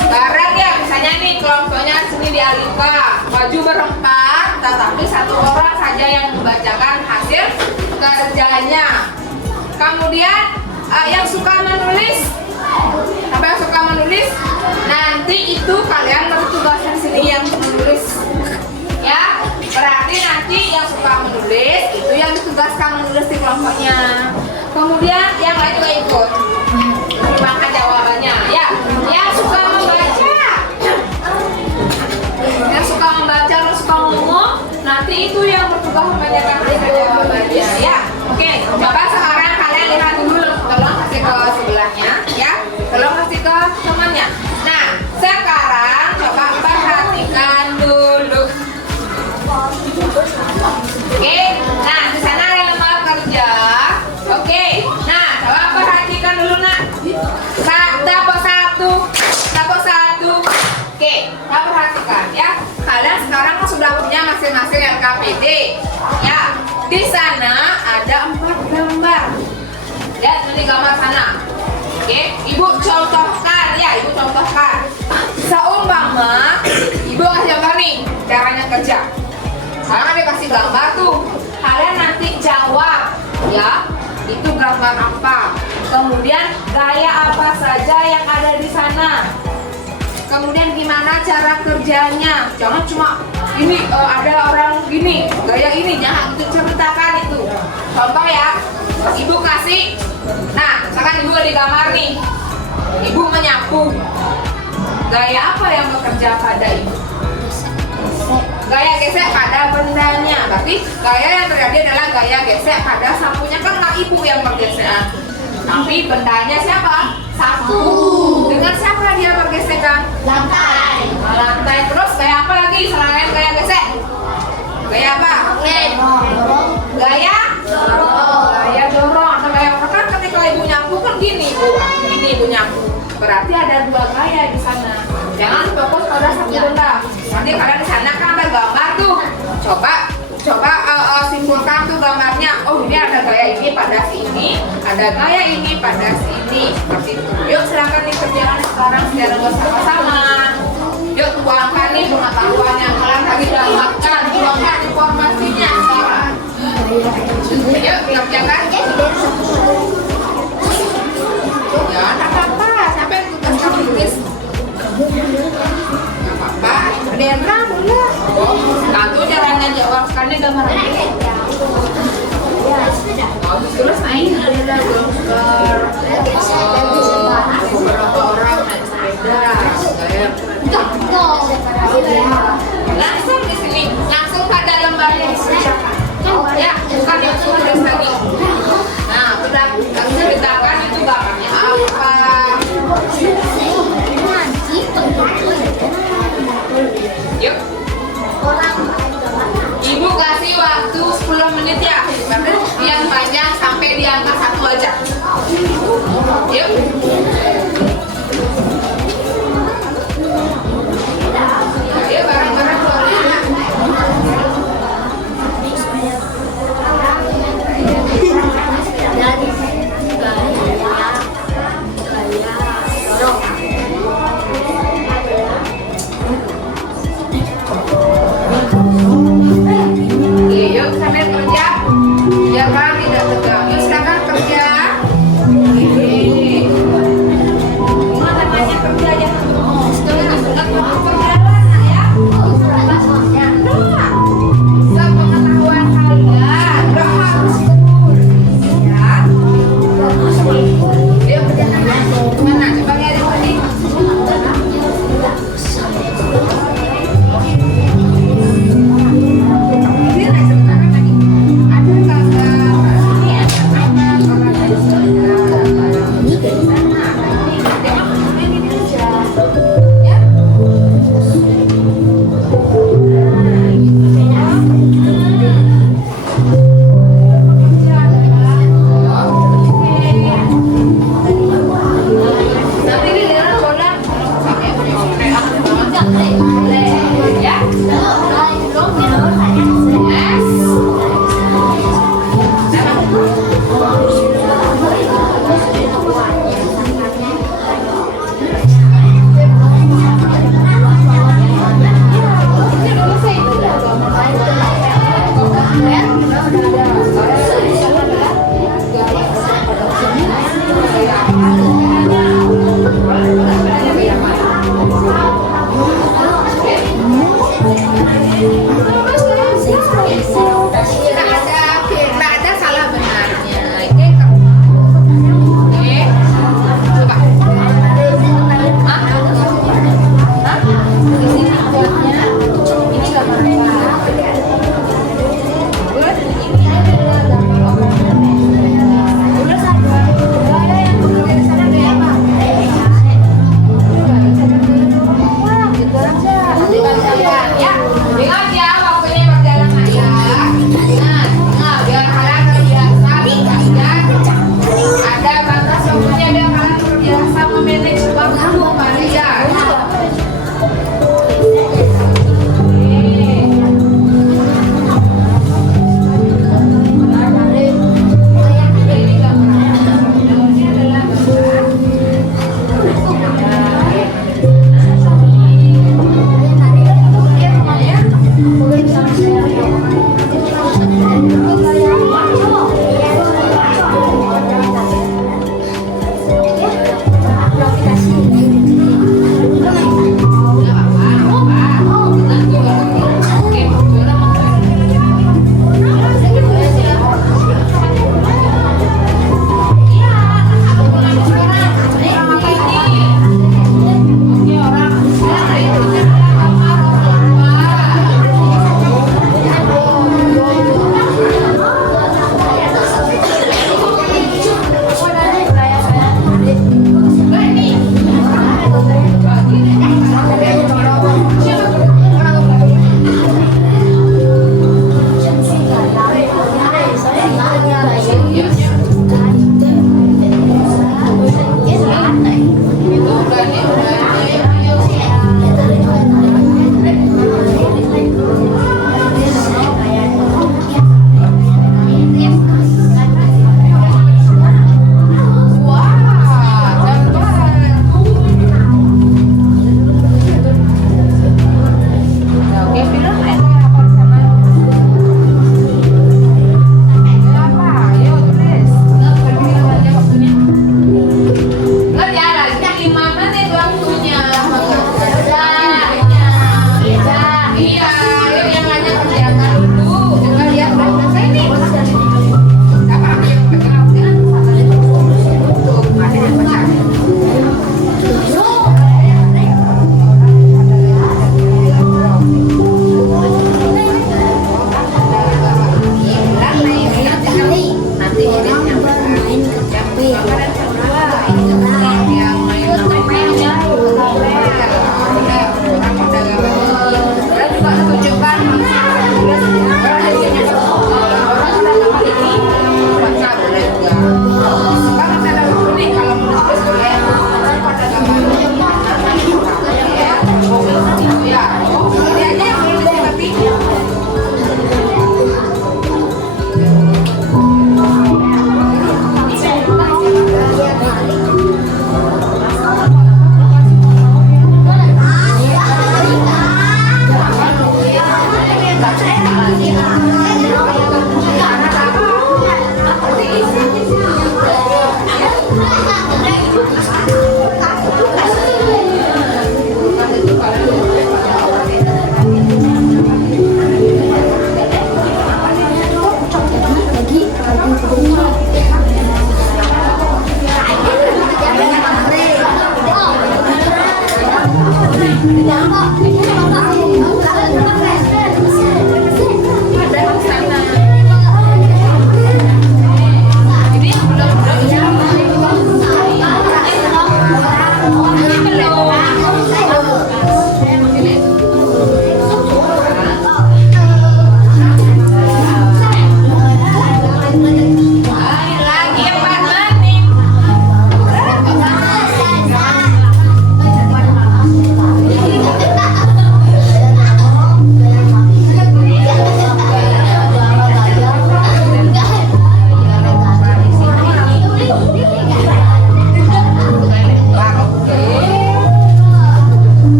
Sekarang ya, misalnya nih kelompoknya sini di Alika, baju berempat, tetapi satu orang saja yang membacakan hasil kerjanya. Kemudian yang suka menulis, apa yang suka menulis, nanti itu kalian bertugaskan sini yang menulis. Ya, berarti nanti yang suka menulis itu yang ditugaskan menulis di kelompoknya. Kemudian yang lain juga ikut menyumbangkan jawabannya. Ya, yang suka membaca, yang suka ngomong, nanti itu yang bertugas membacakan hasil jawabannya. Ya, oke. Coba sekarang kalian lihat dulu, tolong kasih ke sebelahnya, ya. Tolong kasih ke temannya. Nah, sekarang coba perhatikan dulu. Oke, nah di sana ada lembar kerja. Oke, nah coba perhatikan dulu nak. Dapur satu. Oke, coba perhatikan ya. Kalian sekarang sudah punya masing-masing LKPD. Ya, di sana ada 4 gambar. Lihat ini gambar sana. Oke, ibu contohkan ya, ibu contohkan. Seumpama ibu kasih gambar nih, caranya kerja. Sekarang dia kasih gambar tuh, kalian nanti jawab ya, itu gambar apa, kemudian gaya apa saja yang ada di sana, kemudian gimana cara kerjanya. Jangan cuma ini ada orang gini, gaya ini, jangan itu, ceritakan itu. Contoh ya, ibu kasih, nah misalkan ibu ada gambar nih, ibu menyapu, gaya apa yang bekerja pada ibu? Gaya gesek pada bendanya, berarti gaya yang terjadi adalah gaya gesek pada sapunya. Kan nggak ibu yang bergesek, tapi bendanya siapa? Sapu. Dengan siapa dia bergesekan? Lantai. Lantai. Terus gaya apa lagi selain gaya gesek? Gaya apa? Gaya dorong. Gaya dorong atau gaya apa? Kan ketika ibu nyapu kan gini ibu nyapu. Berarti ada 2 gaya di sana. Jangan fokus pada satu benda. Nanti kalian di sana kan ada gambar tuh. Coba simpulkan tuh gambarnya. Oh, ini ada gaya ini pada sini, ada gaya ini pada sini. Seperti itu. Yuk silakan dikerjakan sekarang secara bersama-sama. Yuk tuangkan nih pengetahuan yang kalian tadi dapatkan. Tuangkan informasinya sekarang. Yuk dikerjakan. Ya, tak apa-apa. Sampai tugas kamu tulis. Gak apa-apa. Ada yang ragu ya. Oh, satu caranya jawabkannya gambar apa? Terus naik ada gambar beberapa orang naik sepeda. Langsung di sini, langsung pada lembarnya dikerjakan. Ya, bukan yang sudah tadi. Nah, udah langsung ceritakan itu gambarnya apa. Yuk. Ibu kasih waktu 10 menit. angka 1 aja. Yuk. Ayo bareng-bareng keluarnya. Oke, yuk sambil kerja biar Bang tidak tegang. Yuk silakan kerja. Oke.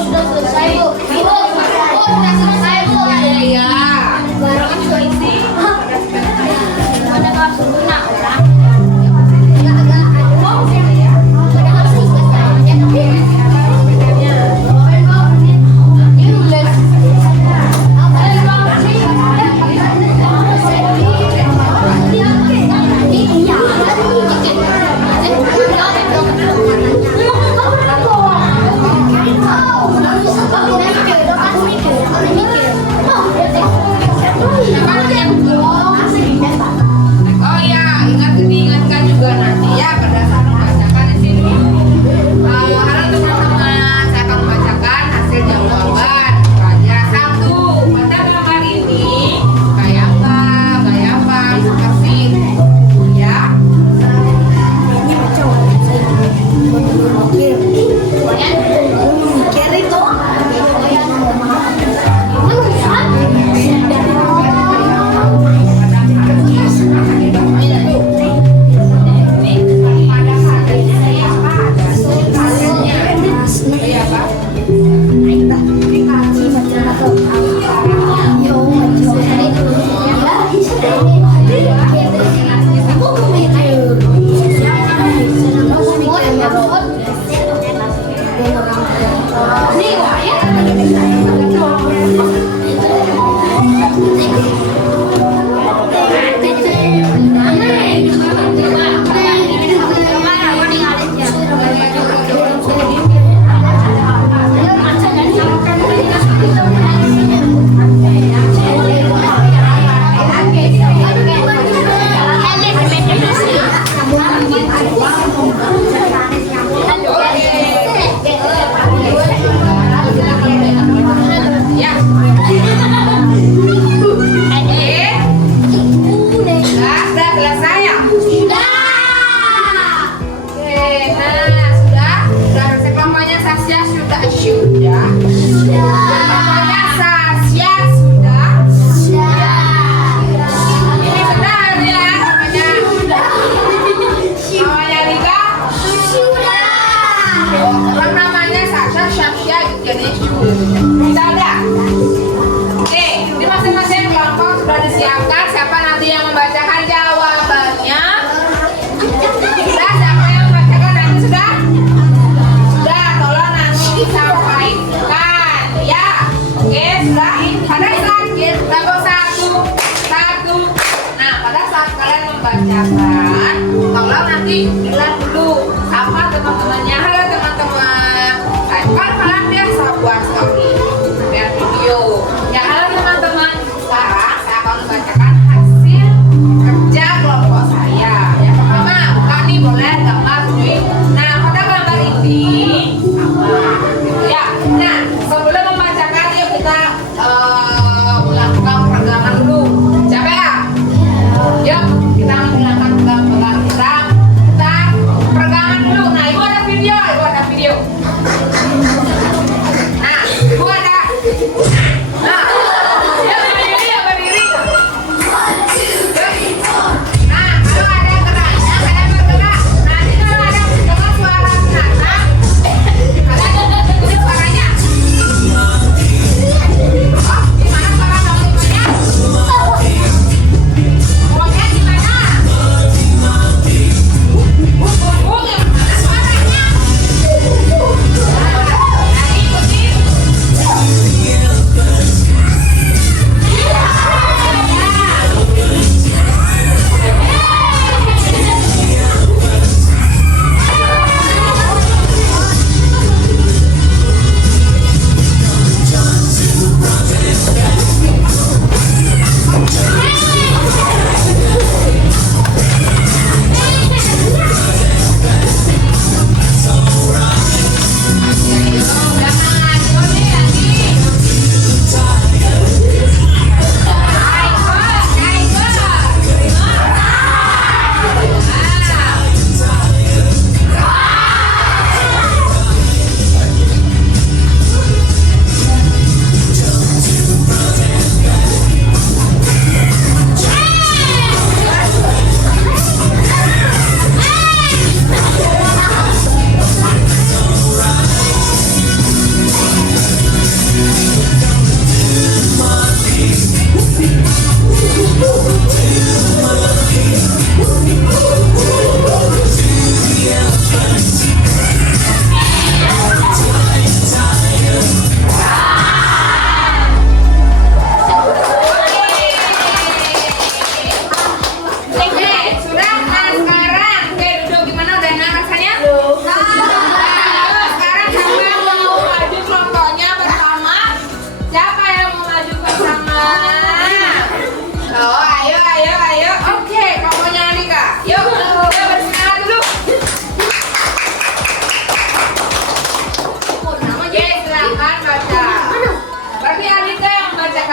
sudah selesai, Bu. Sudah selesai, Bu. Iya. Barang juga isi. Ada masuk nak orang. Agak-agak padahal selesai. Oh ya, diingatkan juga nanti ya pada saat membacakan di sini. Halo teman-teman, saya akan membacakan hasil jawaban. Aja satu, pada gambar ini kayak apa, seperti ya. Disiapkan siapa nanti yang membacakan jawabannya? Sudah, siapa yang membacakan nanti sudah? Sudah, tolong nanti disampaikan ya. Oke, sudah. Pada saat level satu. Nah, pada saat kalian membacakan, tolong nanti bilang dulu apa teman-temannya. Halo teman-teman. Kan kalian biasa buat story, biar video. Ya, halo teman-teman. Sekarang saya akan membacakan hasil kerja kelompok saya. Yang pertama, buka nih, boleh gambar tunjukin. Nah, pada gambar ini apa gitu ya. Nah, sebelum membacakan yuk kita melakukan peregangan dulu. Capek ya? Yuk kita menghilangkan pegang-pegang kita.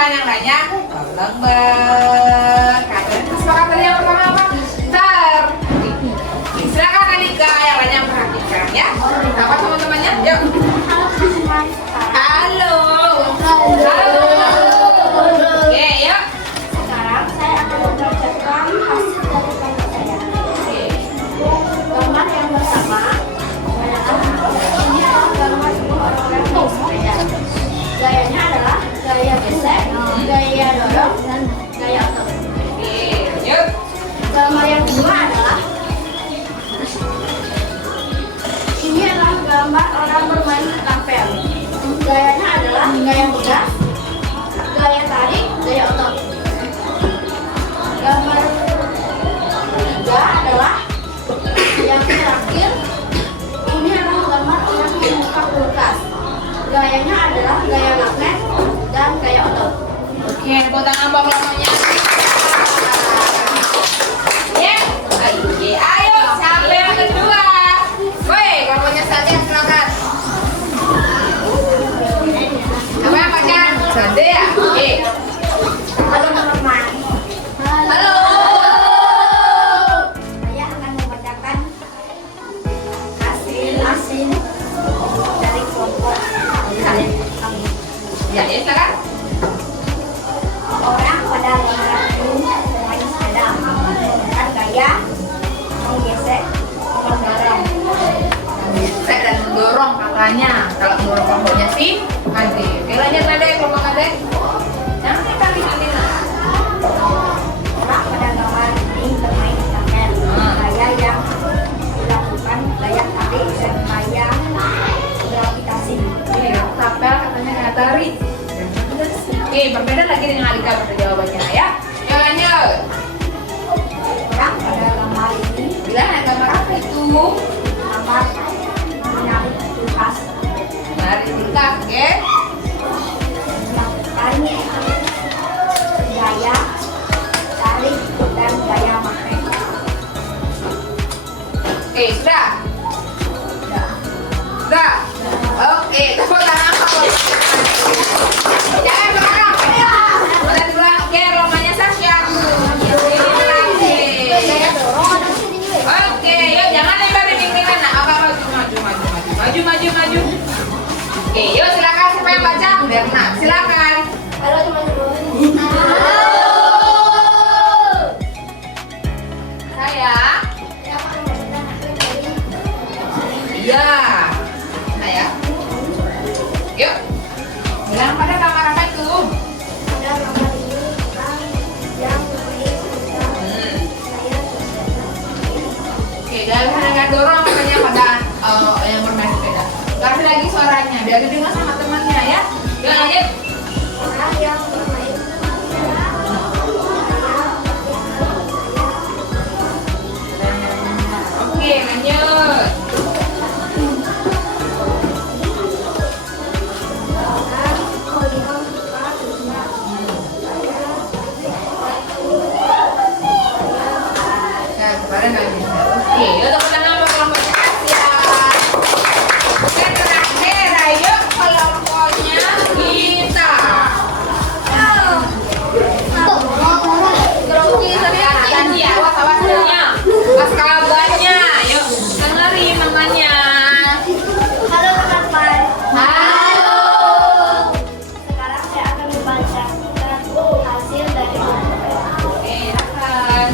Silakan yang lainnya. Tolong berkata. Kesepakatan yang pertama apa? Ter. Silakan Alika, yang lainnya perhatikan ya. Apa teman-temannya? Yuk. Halo. Halo. Oke, yuk. Sekarang saya akan membacakan hasil dari gambar saya. Gambar yang pertama ini adalah gambar sebuah orang-orang naik sepeda. Gayanya adalah gaya gesek, gaya dorong, dan gaya otot. Oke, yuk. Gambar yang kedua adalah ini adalah gambar orang bermain ketapel. Gayanya adalah gaya tegas, gaya tarik, gaya otot. Gambar ketiga adalah yang terakhir. Ini adalah gambar orang yang membuka kulkas. Gayanya adalah gaya magnet dan gaya otot. Oke, tepuk tangan buat kelompoknya. Ya, oke. Ayo, siapa yang kedua? Woi, kelompoknya Sade, silakan. Siapa yang baca? Sade ya? Oke. Halo teman-teman. Halo. Saya akan membacakan hasil dari kelompok kami. Ya, silakan. Orang pada main sepeda menggunakan gaya menggesek, mendorong. Saya dan mendorong katanya. Kalau mendorong kelompoknya sih, Ade. Oke, lanjut Ade, kelompok Ade. Nanti kali ini. Orang pada gambar ini bermain ketapel. Gaya yang dilakukan gaya tarik dan gaya gravitasi. Oke, tapel katanya nggak tarik. Oke, berbeda lagi dengan Alika pada jawabannya ya. Yuk lanjut. Orang pada gambar ini Bilang ada gambar apa itu? gambar menarik kulkas. Dari kulkas, oke? Melakukan gaya tarik dan gaya magnet. Oke, sudah. Sudah. Oke, tepuk tangan kalau. Jangan bergerak. Boleh pulang. Oke, romanya Sasha. Ini lagi. Oke, yuk jangan lebar di pinggiran. Nah, apa maju. Oke, yuk silakan siapa yang baca? Berna, silakan. Halo teman-teman. Saya. Saya akan membacakan hasil dari Iya. Saya. Yuk. Bilang pada kamar apa itu? pada gambar ini yang bermain sepeda. Saya Oke, dengan dorong katanya pada yang bermain sepeda. Kasih lagi suaranya biar didengar sama temannya ya. Yuk lanjut. orang yang bermain sepeda. Oke, lanjut. Ya, kemarin nggak bisa. Oke, yuk tepuk tangan buat kelompoknya Asia. Oke, terakhir, ayo kelompoknya kita. Grogi kelihatan ya, awas dulunya. Pas kabarnya, yuk dengerin namanya. Halo teman-teman. Halo. Sekarang saya akan membacakan hasil dari kelompok saya. Oke, silakan.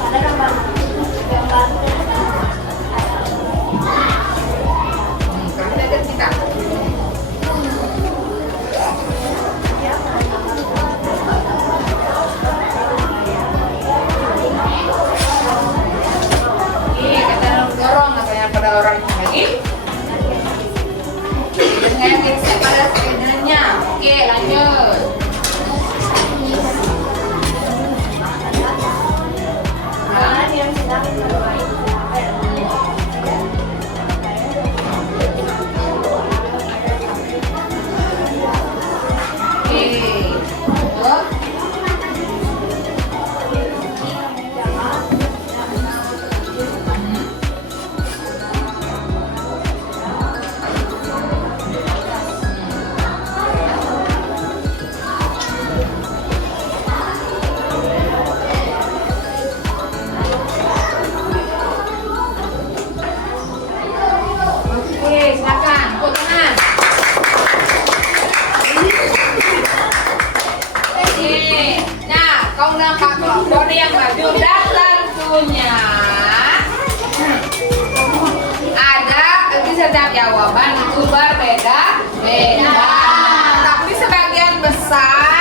Pada gambar Kasih lihat kita. Oke, kata dorong katanya pada orang lagi. Dengan gesek pada sepedanya. Oke, lanjut. orang yang sedang bermain sepeda. Oke. Lanjut. selanjutnya ada nanti setiap jawaban itu berbeda beda, tapi sebagian besar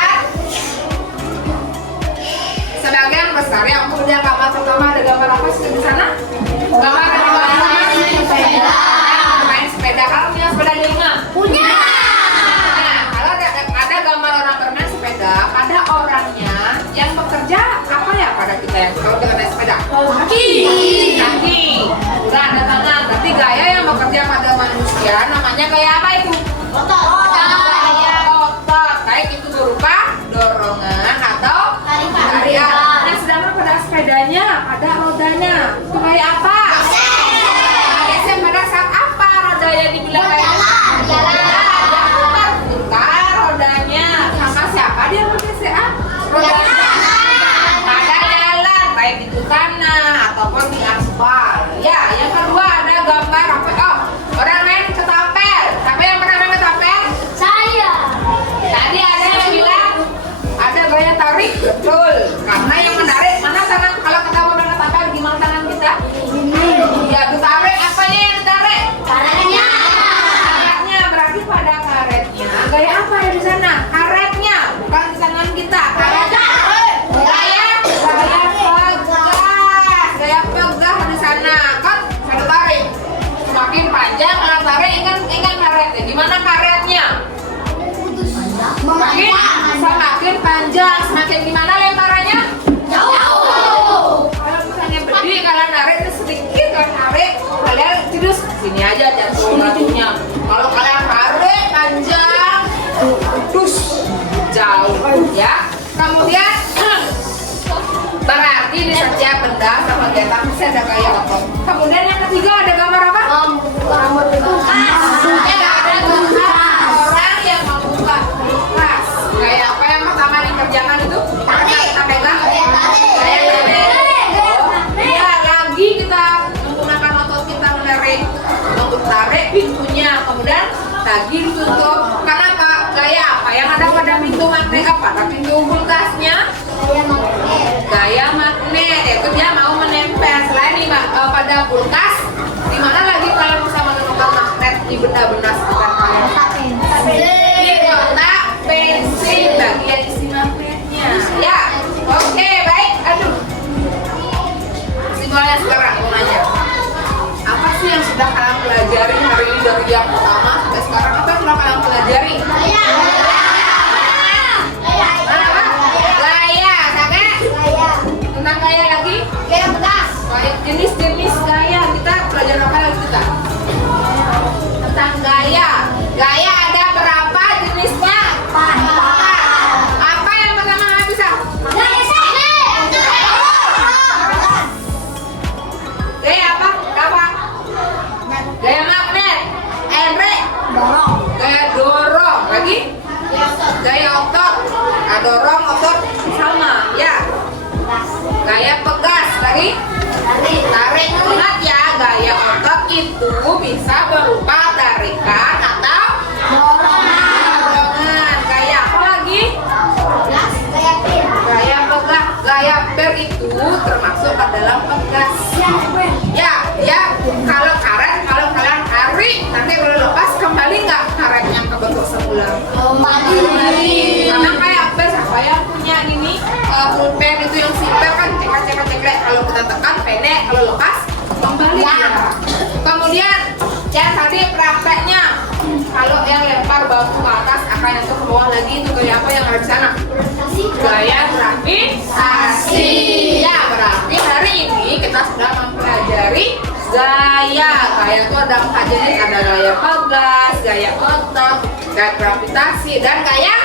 yang kemudian gambar pertama ada gambar apa sih di sana? Gambar sepeda. Main sepeda. Kalau punya sepeda di rumah? Punya. Nah, kalau ada gambar orang bermain sepeda, pada orangnya yang bekerja apa ya pada kita yang kalau kita naik sepeda? Kaki. Udah ada tangan. Berarti gaya yang bekerja pada manusia namanya gaya apa itu? Otot. Baik itu berupa dorongan atau tarian. Nah, sedangkan pada sepedanya ada rodanya. Itu kayak apa? Geser pada saat apa rodanya dibilang kayak jalan. Putar rodanya. Sama siapa dia bergeser? Rodanya. Pada jalan, baik itu tanah ataupun di aspal. Ya, yang kedua ada gambar apa? Oh, orang main ketapel. Siapa yang pernah main ketapel? Saya. Tadi ada yang bilang ada gaya tarik, betul. Karena yang menarik mana tangan kalau kita mau ketapel gimana tangan kita? Ya ditarik, apanya yang ditarik? Karetnya. Karetnya berarti pada karetnya. Gaya apa ya di sana? Karetnya, bukan di tangan kita. Karetnya. Gaya pegas di sana. Kan saya tarik. Semakin panjang kalau tarik ingat karetnya. Gimana karetnya? Semakin panjang, semakin gimana lemparannya? Jauh. Kalau misalnya berdiri, kalau narik itu sedikit, kalau narik kalian terus sini aja jatuh batunya. Kalau kalian tarik panjang, terus jauh ya. Kemudian berarti di setiap benda sama gaya pasti ada gaya otot. Kemudian yang ketiga ada gambar apa? Rambut kulkas. Ada orang yang membuka kulkas. Kayak apa yang pertama dikerjakan itu? Kita pegang. Ya, lagi kita menggunakan otot kita menarik untuk tarik pintunya. Kemudian lagi ditutup. Kenapa? Gaya apa? Yang ada pada pintu magnet apa? Pada pintu kulkasnya? Gaya magnet. Yaitu dia mau menempel selain pada kulkas. Di mana lagi kalian bisa menemukan magnet di benda-benda sekitar kalian? Di kotak pensil bagian isi magnetnya. Ya, oke baik. Aduh, simbolnya sekarang mau nanya. Apa sih yang sudah kalian pelajari hari ini dari yang pertama sampai sekarang? Apa yang sudah kalian pelajari? Gaya, sampai tentang gaya lagi? Gaya pedas. Baik, jenis-jenis gaya kita pelajaran apa lagi kita? Tentang gaya. Gaya ada berapa jenisnya? Apa yang pertama nggak bisa? Gaya apa? Apa? Gaya magnet. Andre. Gaya dorong. Lagi? Gaya otot. Nah, dorong, otot sama. Ya. Gaya pegas. Lagi? Tarik. Ingat ya, gaya otot itu bisa berupa tarikan atau dorongan. Gaya apa lagi? Gaya pegas. Gaya per itu termasuk ke dalam pegas. Ya. Kalau karet, kalau kalian tarik, nanti kalau lepas kembali nggak karetnya ke bentuk semula? Kembali. Karena kayak per, siapa yang punya ini pulpen itu yang simpel kan ceklek. Kalau kita tekan pendek, kalau lepas kembali. Ya. Kemudian yang tadi prakteknya, kalau yang lempar batu ke atas akan yang ke bawah lagi itu gaya apa yang ada di sana? Gaya gravitasi. Ya, berarti hari ini kita sudah mempelajari gaya. Gaya itu ada 4 jenis, ada gaya pegas, gaya otot, gaya gravitasi, dan gaya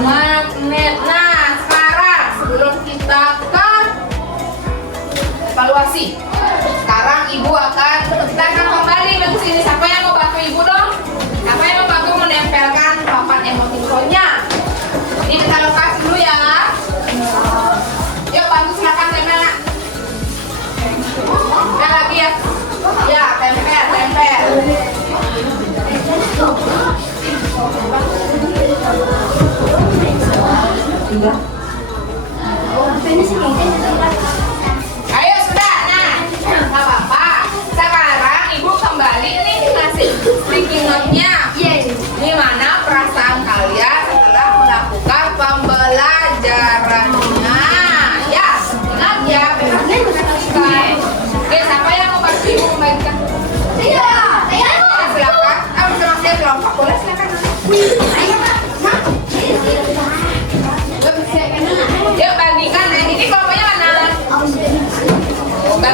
magnet. Nah, sekarang sebelum kita ke evaluasi, sekarang ibu akan kembali ke sini. Siapa yang mau bantu ibu dong? Siapa yang mau bantu menempelkan papan emoticonnya? Ini kita lepas dulu ya. Yuk bantu silakan tempel. Tempel lagi ya. Ya, tempel. Ayo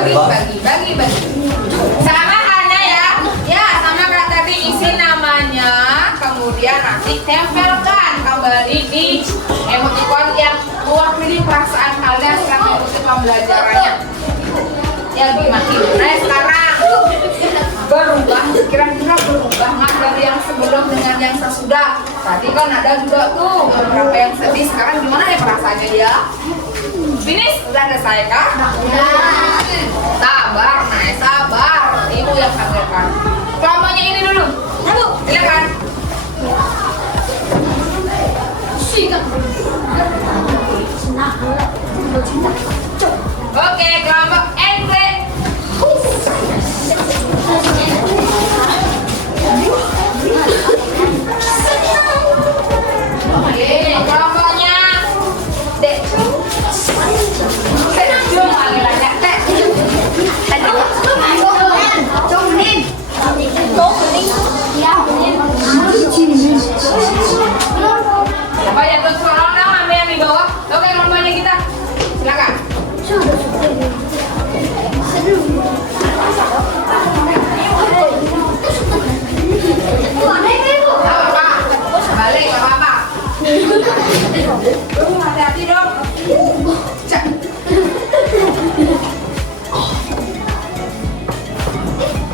bagi. Sama halnya ya. Ya, sama kayak tadi isi namanya, kemudian nanti tempelkan kembali di emoticon yang mewakili perasaan kalian setelah mengikuti pembelajarannya. Ya, gimana sekarang berubah, kira-kira berubah nggak dari yang sebelum dengan yang sesudah? Tadi kan ada juga tuh beberapa yang sedih, sekarang gimana ya perasaannya ya? Finish? Udah selesai kah? Ya. Sabar, sabar. Ibu yang panggilkan. Kelompoknya ini dulu. Ayo, silakan. Oke, kelompok NC. Kelompoknya D. Apa ya tuh tolong dong ambil yang di bawah. Oke, kelompoknya kita. Silakan. Balik, gak apa-apa. Hati-hati dong.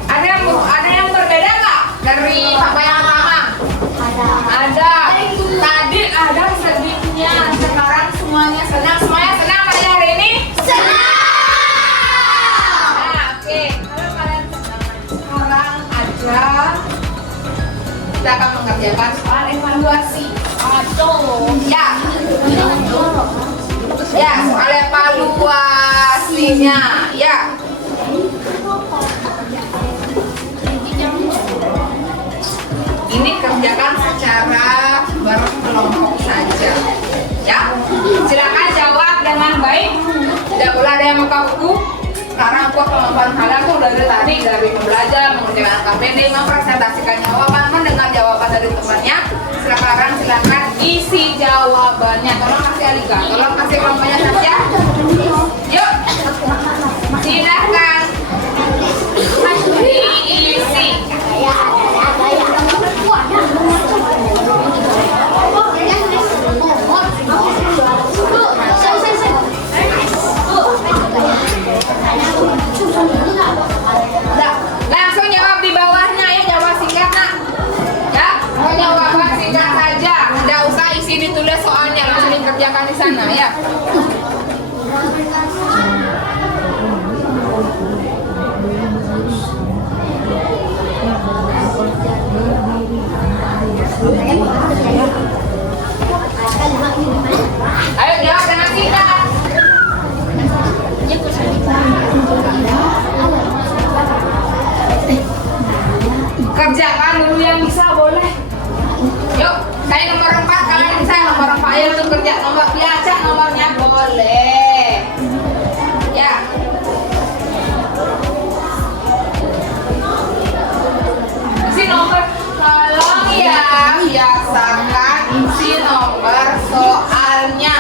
Ada yang berbeda nggak dari apa yang pertama? Ada. Tadi ada sedihnya, sekarang semuanya senang. Semuanya senang pada hari ini? Senang. Nah, oke. Kalau kalian senang, sekarang aja kita akan mengerjakan soal evaluasi. Ya. Ya, soal evaluasinya. Ya. Ini kerjakan secara berkelompok saja. Ya. Silakan jawab dengan baik. Tidak boleh ada yang buka buku. Karena aku kemampuan kalian tuh dari tadi dari belajar, mengerjakan KPD, mempresentasikan jawaban, mendengar jawaban dari temannya. Silakan isi jawabannya. Tolong kasih Alika, tolong kasih kelompoknya saja. Yuk, silakan diisi. Langsung jawab di bawahnya ya, jawab singkat nak. Ya, mau jawaban singkat saja. Tidak usah isi ditulis soalnya, langsung dikerjakan di sana ya. Ayo jawab dengan singkat. Kerjakan dulu yang bisa boleh. Yuk, saya nomor 4, kalian bisa nomor 4 ya untuk kerja nomor biasa nomornya boleh. Ya. Isi nomor tolong ya, biasakan isi nomor soalnya.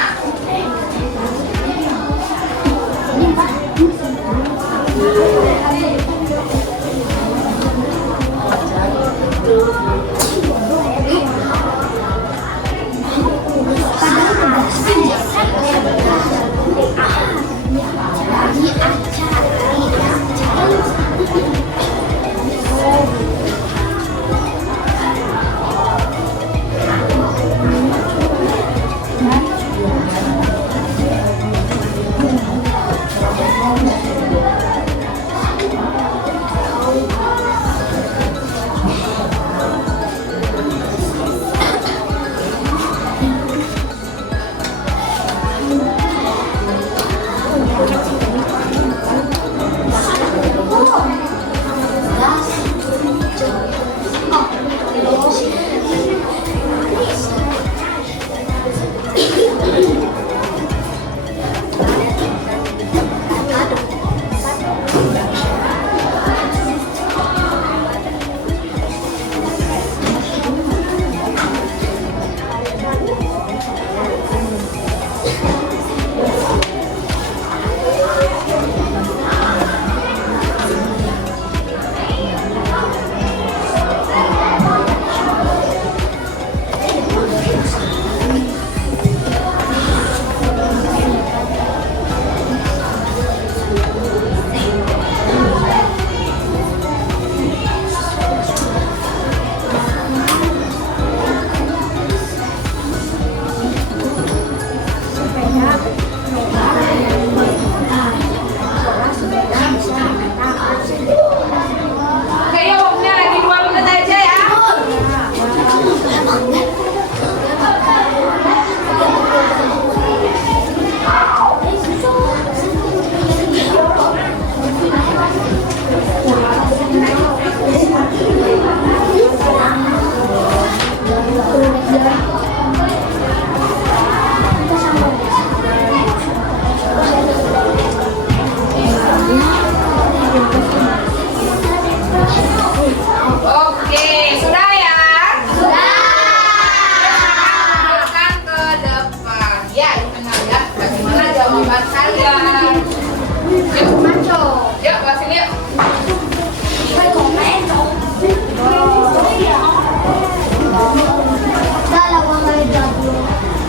Yuk, bahas ini yuk.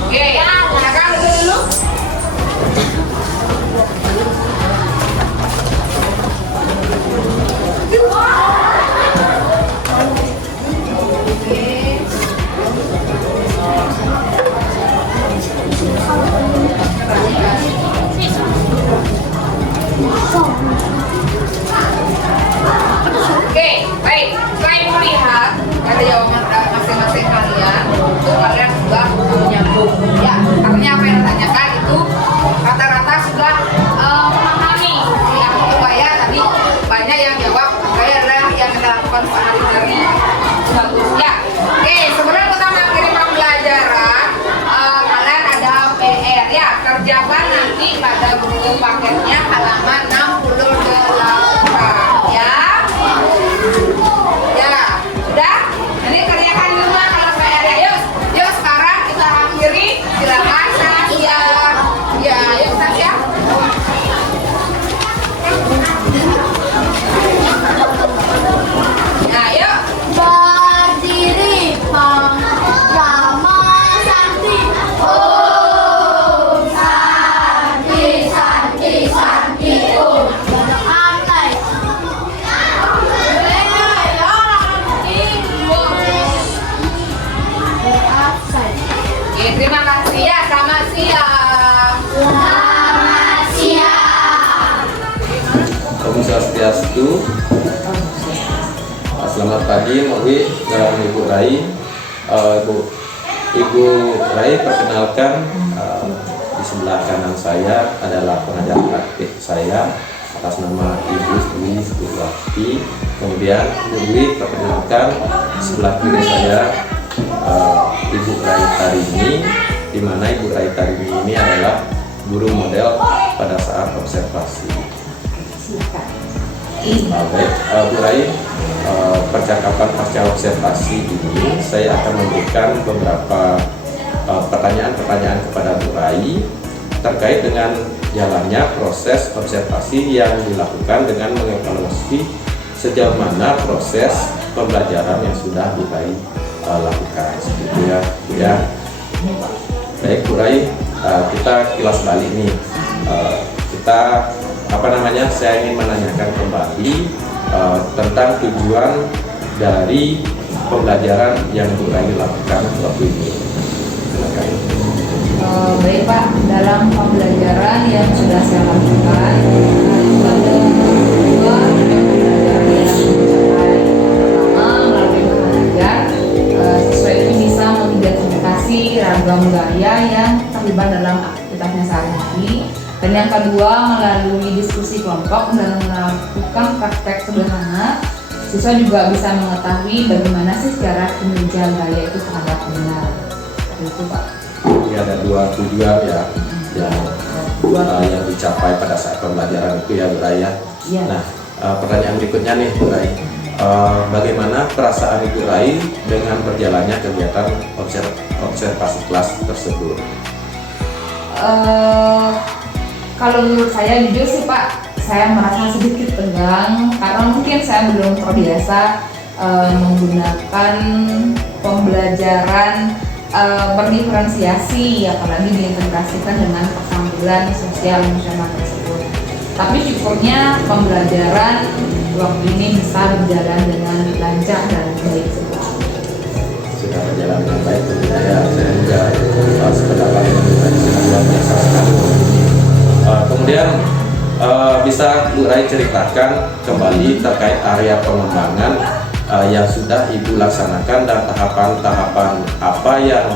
Oke, silakan dulu. Oke, baik. Selain melihat ada jawaban masing-masing kalian, itu kalian sudah menyambung. Ya, artinya apa yang ditanyakan itu rata-rata sudah memahami si aku kebaya tadi. Banyak yang jawab kebaya adalah yang kita lakukan sehari-hari. Bagus ya. Oke, sebelum kita mengakhiri pembelajaran, kalian ada PR ya. Kerjakan nanti pada buku paketnya halaman 68 ya. Ya, udah. Ini kerjakan di rumah kalau PR ya. Yuk sekarang kita akhiri. Silakan Sasya. Ya, yuk Sasya. Ya, yuk. Berdiri Rama Santi. Om Santi Santi Santi Om. Antai. Oke, terima kasih ya. Selamat siang. Selamat siang. Om Swastiastu. Selamat pagi, Mbak dan Ibu Rai. Ibu Rai, perkenalkan, di sebelah kanan saya adalah pengajar praktik saya atas nama Ibu Dwi Suwati. Kemudian Ibu Dwi, perkenalkan, sebelah kiri saya Ibu Rai Tarini, di mana Ibu Rai Tarini ini adalah guru model pada saat observasi. Baik, Bu Rai, percakapan pasca observasi ini saya akan memberikan beberapa pertanyaan-pertanyaan kepada Bu Rai terkait dengan jalannya proses observasi yang dilakukan dengan mengevaluasi sejauh mana proses pembelajaran yang sudah Bu Rai lakukan. Seperti itu ya, Bu ya. Baik, Bu Rai, kita kilas balik nih. Saya ingin menanyakan kembali tentang tujuan dari pembelajaran yang Bu Rai lakukan waktu ini. Silakan. Baik Pak, dalam pembelajaran yang sudah saya lakukan, itu ada dua pembelajaran yang dicapai. Pertama, melalui bahan ajar, siswa itu bisa mengidentifikasi ragam gaya yang terlibat dalam aktivitasnya sehari-hari. Dan yang kedua, melalui diskusi kelompok dan melakukan praktek sederhana, siswa juga bisa mengetahui bagaimana sih cara kinerja gaya itu terhadap benar. Itu Pak. Ini ada dua tujuan ya yang dicapai pada saat pembelajaran itu ya, Bu Rai ya. Iya. Nah, pertanyaan berikutnya nih, Bu Rai. Bagaimana perasaan Ibu Rai dengan berjalannya kegiatan observasi kelas tersebut? Kalau menurut saya jujur sih Pak, saya merasa sedikit tegang karena mungkin saya belum terbiasa menggunakan pembelajaran berdiferensiasi, apalagi diintegrasikan dengan keterampilan sosial emosional tersebut. Tapi syukurnya pembelajaran waktu ini bisa berjalan dengan lancar dan baik semua. Sudah berjalan dengan baik, ya. Saya juga sependapat dengan Bu Rai, sudah luar biasa sekali. Kemudian bisa Bu Rai ceritakan kembali terkait area pengembangan yang sudah Ibu laksanakan dan tahapan-tahapan apa yang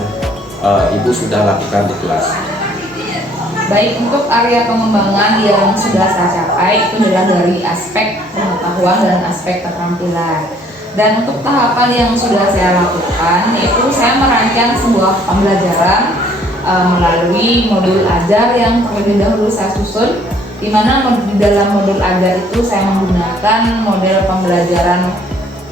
Ibu sudah lakukan di kelas. Baik, untuk area pengembangan yang sudah saya capai itu adalah dari aspek pengetahuan dan aspek keterampilan. Dan untuk tahapan yang sudah saya lakukan, yaitu saya merancang sebuah pembelajaran melalui modul ajar yang terlebih dahulu saya susun, di mana di dalam modul ajar itu saya menggunakan model pembelajaran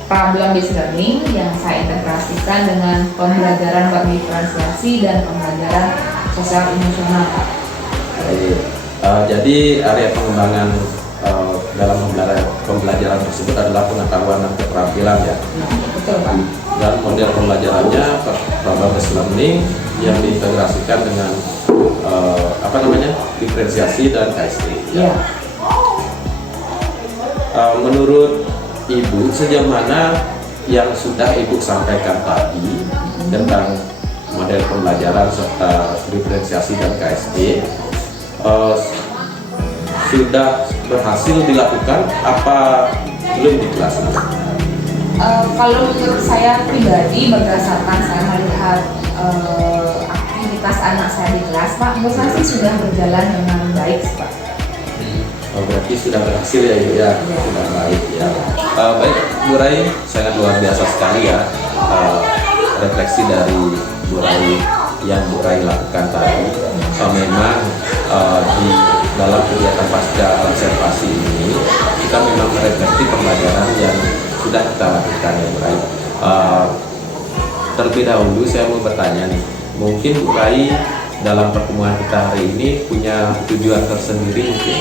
problem based learning yang saya integrasikan dengan pembelajaran berdiferensiasi dan pembelajaran sosial emosional. Baik. Jadi area pengembangan dalam pembelajaran tersebut adalah pengetahuan dan keterampilan ya. Betul Pak. Dan model pembelajarannya problem based learning yang diintegrasikan dengan diferensiasi dan KSD. Iya. Menurut Ibu, sejauh mana yang sudah Ibu sampaikan tadi tentang model pembelajaran serta diferensiasi dan KSD sudah berhasil dilakukan apa belum di kelas? Kalau menurut saya pribadi, berdasarkan saya melihat aktivitas anak saya di kelas, Pak, menurut saya sih sudah berjalan dengan baik sih, Pak. Berarti sudah berhasil ya Ibu ya, sudah baik ya. Baik Bu Rai, sangat luar biasa sekali ya refleksi dari Bu Rai yang Bu Rai lakukan tadi. Memang di dalam kegiatan pasca observasi ini kita memang merefleksi pembelajaran yang sudah kita lakukan ya Bu Rai. Terlebih dahulu saya mau bertanya nih, mungkin Bu Rai dalam pertemuan kita hari ini punya tujuan tersendiri mungkin?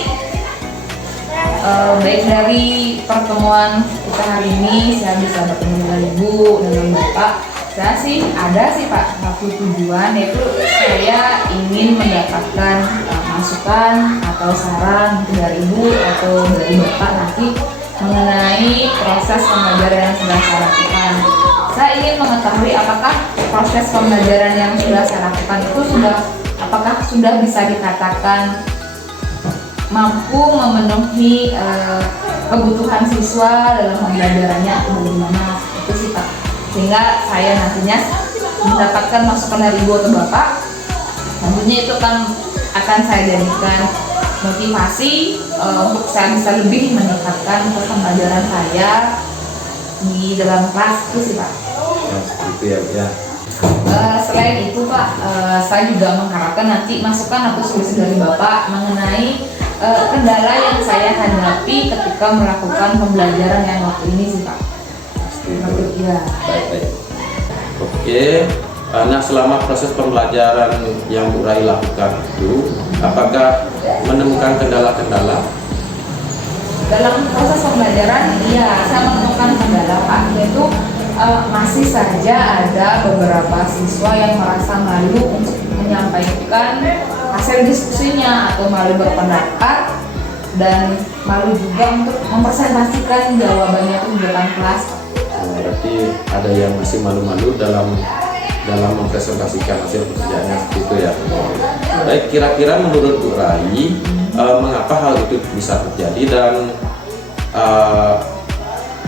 Baik, dari pertemuan kita hari ini saya bisa bertemu dengan Ibu, dengan Bapak. Saya sih ada sih Pak satu tujuan, yaitu saya ingin mendapatkan masukan atau saran dari Ibu atau dari Bapak nanti mengenai proses pembelajaran yang sudah saya lakukan. Saya ingin mengetahui apakah proses pembelajaran yang sudah saya lakukan itu apakah sudah bisa dikatakan mampu memenuhi kebutuhan siswa dalam pembelajarannya atau bagaimana, itu sih Pak, sehingga saya nantinya mendapatkan masukan dari Ibu atau Bapak. Tentunya itu akan saya jadikan motivasi untuk saya bisa lebih meningkatkan pembelajaran saya di dalam kelas, itu sih Pak. Itu ya. Selain itu Pak, saya juga mengharapkan nanti masukan atau solusi dari Bapak mengenai kendala yang saya hadapi ketika melakukan pembelajaran yang waktu ini sih Pak. Ya. Baik. Oke. Nah, selama proses pembelajaran yang Bu Rai lakukan itu, apakah menemukan kendala-kendala? Dalam proses pembelajaran, iya, saya menemukan kendala Pak, yaitu masih saja ada beberapa siswa yang merasa malu untuk menyampaikan hasil diskusinya atau malu berpendapat dan malu juga untuk mempresentasikan jawabannya itu di depan kelas. Berarti ada yang masih malu-malu dalam mempresentasikan hasil pekerjaannya seperti itu ya. Baik, kira-kira menurut Bu Rai, mengapa hal itu bisa terjadi dan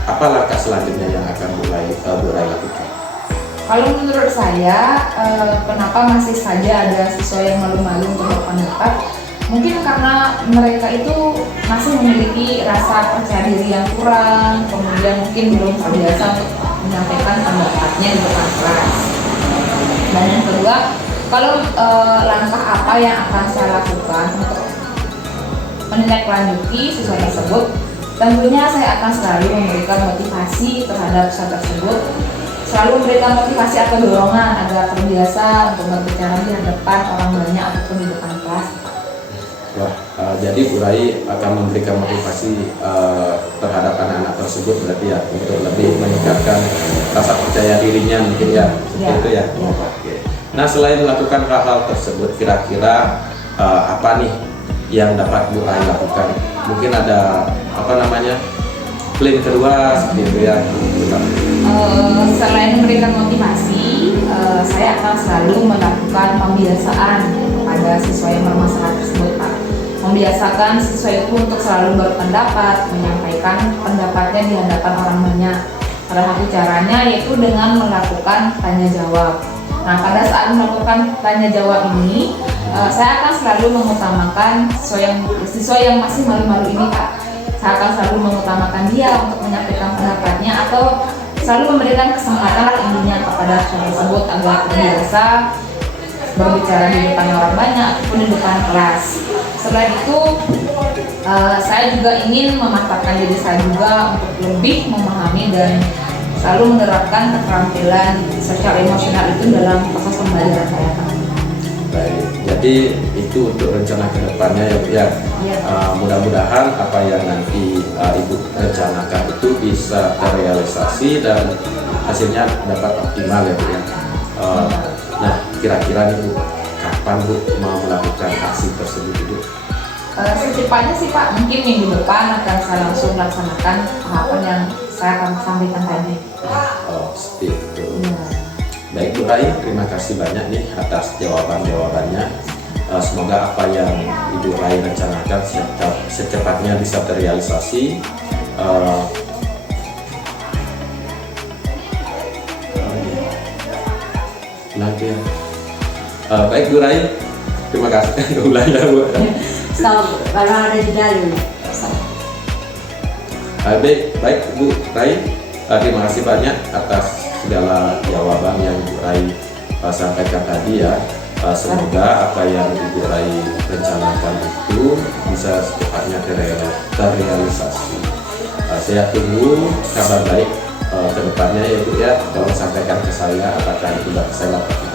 apa langkah selanjutnya yang akan Bu Rai lakukan? Kalau menurut saya, kenapa masih saja ada siswa yang malu-malu untuk berpendapat? Mungkin karena mereka itu masih memiliki rasa percaya diri yang kurang, kemudian mungkin belum terbiasa untuk menyampaikan pendapatnya di depan kelas. Dan yang kedua, kalau langkah apa yang akan saya lakukan untuk menindaklanjuti siswa tersebut, tentunya saya akan selalu memberikan motivasi terhadap siswa tersebut, selalu memberikan motivasi atau dorongan agar terbiasa untuk berbicara di hadapan orang banyak ataupun di depan kelas. Wah, jadi Bu Rai akan memberikan motivasi terhadap anak-anak tersebut berarti ya, untuk lebih meningkatkan rasa percaya dirinya mungkin ya, seperti itu ya. Oke. Nah, selain melakukan hal-hal tersebut, kira-kira apa nih yang dapat Bu Rai lakukan? Mungkin ada klaim kedua seperti itu ya. Selain memberikan motivasi, saya akan selalu melakukan pembiasaan kepada siswa yang bermasalah tersebut Pak. Membiasakan siswa itu untuk selalu berpendapat, menyampaikan pendapatnya di hadapan orang banyak. Salah satu caranya yaitu dengan melakukan tanya jawab. Nah, pada saat melakukan tanya jawab ini, saya akan selalu mengutamakan siswa yang masih malu-malu ini Pak. Saya akan selalu mengutamakan dia untuk menyampaikan pendapatnya atau selalu memberikan kesempatan intinya kepada siswa tersebut agar terbiasa berbicara di depan orang banyak ataupun di depan kelas. Selain itu, saya juga ingin memanfaatkan diri saya juga untuk lebih memahami dan selalu menerapkan keterampilan sosial emosional itu dalam proses pembelajaran saya. Baik, jadi itu untuk rencana kedepannya ya Bu ya. Iya. Mudah-mudahan apa yang nanti Ibu rencanakan itu bisa terrealisasi dan hasilnya dapat optimal ya Bu ya. Nah, kira-kira nih Bu, kapan Bu mau melakukan aksi tersebut Bu? Secepatnya sih Pak, mungkin minggu depan akan saya langsung laksanakan tahapan yang saya akan sampaikan tadi. Oh, seperti itu. Iya. Baik Bu Rai, terima kasih banyak nih atas jawaban-jawabannya. Semoga apa yang Ibu Rai rencanakan secepatnya bisa terrealisasi. Lagi ya. Baik Bu Rai, terima kasih. Ulang ya Bu. Kalau ada di dalam. Baik Bu Rai, terima kasih banyak atas segala jawaban yang Ibu Rai sampaikan tadi ya. Semoga apa yang Ibu Rai rencanakan itu bisa secepatnya terrealisasi. Saya tunggu kabar baik ke depannya ya Bu ya. Tolong sampaikan ke saya apakah itu dapat saya lakukan